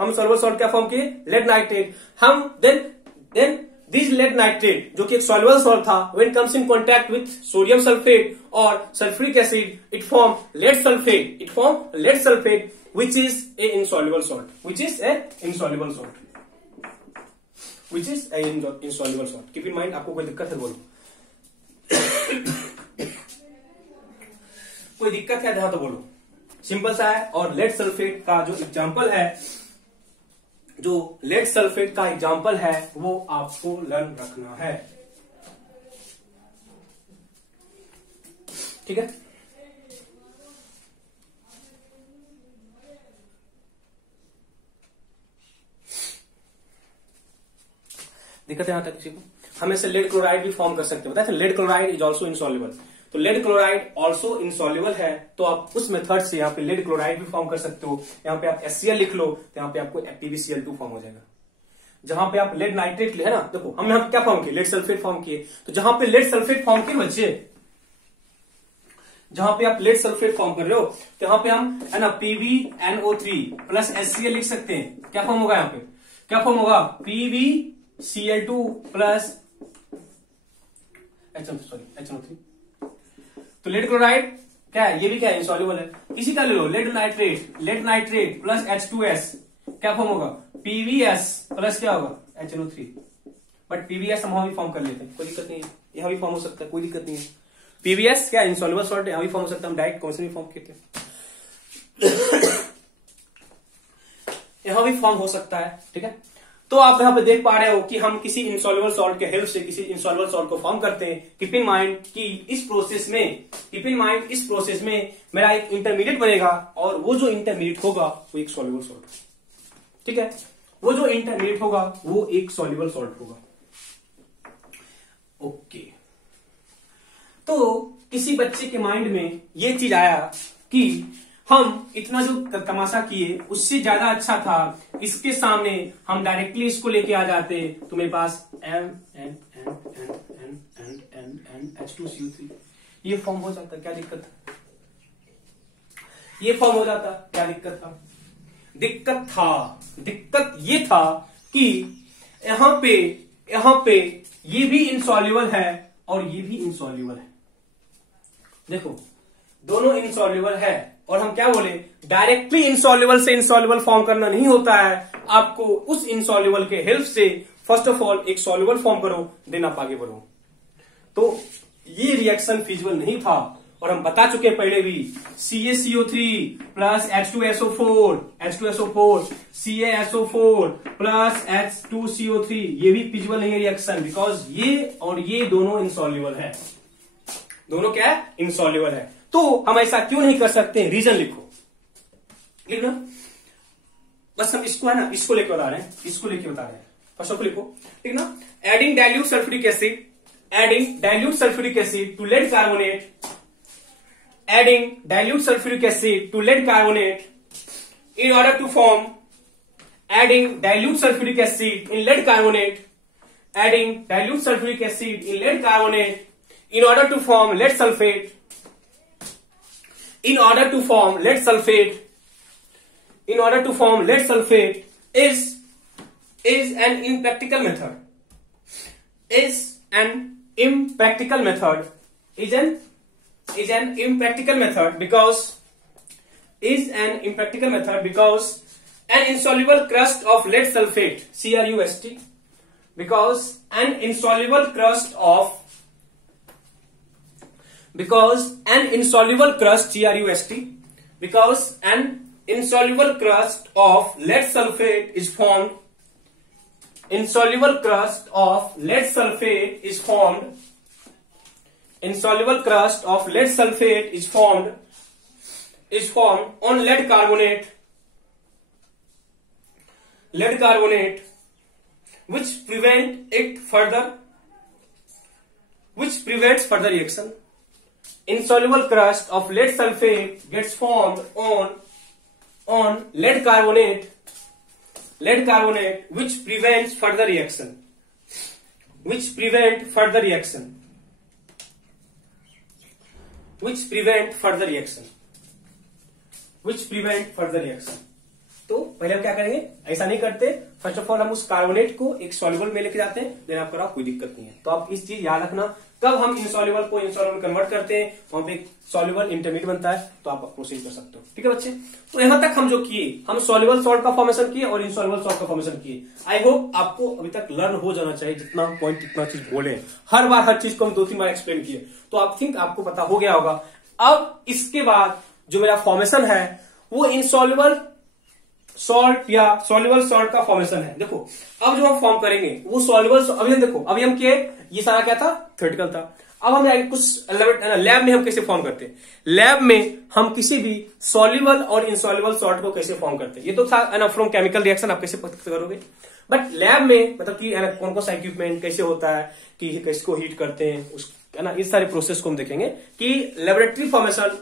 हम soluble salt क्या फॉर्म किए, लेड नाइट्रेट। हम then this led nitrate जो कि एक soluble salt था, when comes in contact with sodium sulfate और sulfuric acid, it form lead sulfate which is a insoluble salt, keep in mind। आपको कोई दिक्कत है बोलो, कोई दिक्कत है ध्यान तो बोलो, सिंपल सा है। और लेड सल्फेट का जो एग्जांपल है, वो आपको लर्न रखना है, ठीक है। दिक्कत है यहां तक किसी को? हम ऐसे लेड क्लोराइड भी फॉर्म कर सकते हैं, बताया lead chloride is also insoluble. तो लेड क्लोराइड ऑल्सो इनसॉल्युबल है, तो आप उस मेथड से यहाँ पे लेड क्लोराइड भी फॉर्म कर सकते हो। यहाँ पे आप HCl लिख लो, तो यहाँ पे आपको PbCl2 फॉर्म हो जाएगा। जहां पे आप लेड नाइट्रेट है ना, देखो हम यहाँ क्या फॉर्म किए, लेड सल्फेट फॉर्म किए। तो जहां पे लेड सल्फेट फॉर्म किए बच्चे, जहां पे आप लेड सल्फेट फॉर्म कर रहे हो, तो यहाँ पे हम है ना PbNO3 प्लस HCl लिख सकते हैं। क्या फॉर्म होगा, यहाँ पे क्या फॉर्म होगा, PbCl2 प्लस HNO3। तो लेड क्लोराइड क्या है, ये भी क्या है, इनसॉल्युबल है। इसी का ले लो लेड नाइट्रेट प्लस H2S, क्या फॉर्म होगा, PbS प्लस क्या होगा, HNO3। बट PbS हम भी फॉर्म कर लेते हैं, कोई दिक्कत नहीं है, यहां भी फॉर्म हो सकता है, कोई दिक्कत नहीं है। PbS क्या इनसॉल्युबल सॉल्ट, यहां भी फॉर्म हो सकता है, हम डायरेक्ट कौन से भी फॉर्म करते हैं, यहां भी फॉर्म हो सकता है, ठीक है। तो आप यहां पे देख पा रहे हो कि हम किसी इनसॉल्युबल सॉल्ट के हेल्प से किसी इनसॉल्युबल सॉल्ट को फॉर्म करते हैं। कीप इन माइंड कि इस प्रोसेस में मेरा एक इंटरमीडिएट बनेगा और वो जो इंटरमीडिएट होगा वो एक सॉल्युबल सॉल्ट, ठीक है, वो जो इंटरमीडिएट होगा वो एक सॉल्युबल सॉल्ट होगा। ओके, तो किसी बच्चे के माइंड में ये चीज आया कि हम इतना जो तमाशा किए उससे ज्यादा अच्छा था इसके सामने हम डायरेक्टली इसको लेके आ जाते, तो मेरे पास H2CO3 ये फॉर्म हो जाता, क्या दिक्कत था, ये फॉर्म हो जाता, क्या दिक्कत था, दिक्कत ये था कि यहां पे ये भी इनसॉल्युबल है और ये भी इनसॉल्युबल है। देखो दोनों इनसॉल्युबल है और हम क्या बोले, डायरेक्टली इनसॉल्युबल से इनसॉल्युबल फॉर्म करना नहीं होता है, आपको उस इनसॉल्युबल के हेल्प से फर्स्ट ऑफ ऑल एक सॉल्युबल फॉर्म करो, देन आप आगे बढ़ो। तो ये रिएक्शन फिजिबल नहीं था और हम बता चुके पहले भी, CaCO3 plus H2SO4 CaSO4 plus H2CO3 ये भी फिजिबल नहीं है रिएक्शन, बिकॉज ये और ये दोनों इनसॉल्युबल है, दोनों क्या है, इनसॉल्युबल है। तो हम ऐसा क्यों नहीं कर सकते, रीजन लिखो, लिख ना, बस हम इसको है ना, इसको लेके बता रहे हैं, फर्स्ट ऑफ लिखो, ठीक ना। Adding dilute sulphuric acid to lead carbonate in order to form adding dilute sulfuric acid in lead carbonate, adding dilute sulfuric acid in lead carbonate in order to form lead sulfate, in order to form lead sulfate, in order to form lead sulfate is an impractical method, is an impractical method, is an impractical method because an insoluble crust of lead sulfate, CrUST, because an insoluble crust, CrUST, because an insoluble crust of lead sulfate is formed, insoluble crust of lead sulfate is formed, insoluble crust of lead sulfate is formed on lead carbonate, which prevents further reaction. Insoluble crust of lead sulfate gets formed on lead carbonate, which prevents further reaction, तो पहले हम क्या करेंगे, ऐसा नहीं करते। First of all हम उस कार्बोनेट को एक सॉल्युबल में लेके जाते हैं, देन आपको कोई दिक्कत नहीं है। तो आप इस चीज याद रखना, कब हम इनसॉल्युबल को इनसॉल्युबल कन्वर्ट करते हैं वहां पे एक सॉल्युबल इंटरमीडिएट बनता है, तो आप प्रोसीड कर सकते हो। ठीक है बच्चे, तो यहां तक हम जो किए, हम सॉल्युबल सॉल्ट का फॉर्मेशन किए और इनसॉल्युबल सॉल्ट का फॉर्मेशन किए। आई होप आपको अभी तक लर्न हो जाना चाहिए, जितना पॉइंट इतना चीज बोले, हर बार हर चीज को हम 2-3 बार एक्सप्लेन किए, तो आप थिंक आपको पता हो गया होगा। अब इसके बाद जो मेरा फॉर्मेशन है वो इनसॉल्युबल सॉल्ट या सॉल्युबल सॉल्ट का फॉर्मेशन है। देखो अब जो हम फॉर्म करेंगे वो सॉल्युबल, अभी हम देखो अभी हम किए, ये सारा क्या था, थ्योरेटिकल था। अब हम जाएंगे कुछ लैब में हम कैसे फॉर्म करते हैं, लैब में हम किसी भी सॉल्युबल और इनसॉल्युबल सॉल्ट को कैसे फॉर्म करते हैं। ये तो था फ्रॉम केमिकल रिएक्शन, आप कैसे करोगे, बट लैब में मतलब कि कौन कौन सा इक्विपमेंट कैसे होता है, कि कैसे को हीट करते हैं, उस है ना, इस सारे प्रोसेस को हम देखेंगे कि laboratory formation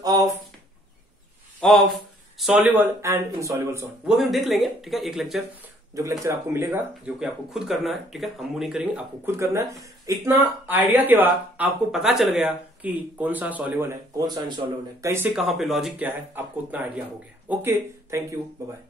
of soluble and insoluble salt, वो भी हम देख लेंगे। ठीक है, एक लेक्चर, जो लेक्चर आपको मिलेगा, जो कि आपको खुद करना है। ठीक है, हम वो नहीं करेंगे, आपको खुद करना है। इतना आइडिया के बाद आपको पता चल गया कि कौन सा सॉल्युबल है, कौन सा इनसॉल्युबल है, कैसे कहां पे लॉजिक क्या है, आपको उतना आइडिया हो गया। Okay, thank you, bye bye.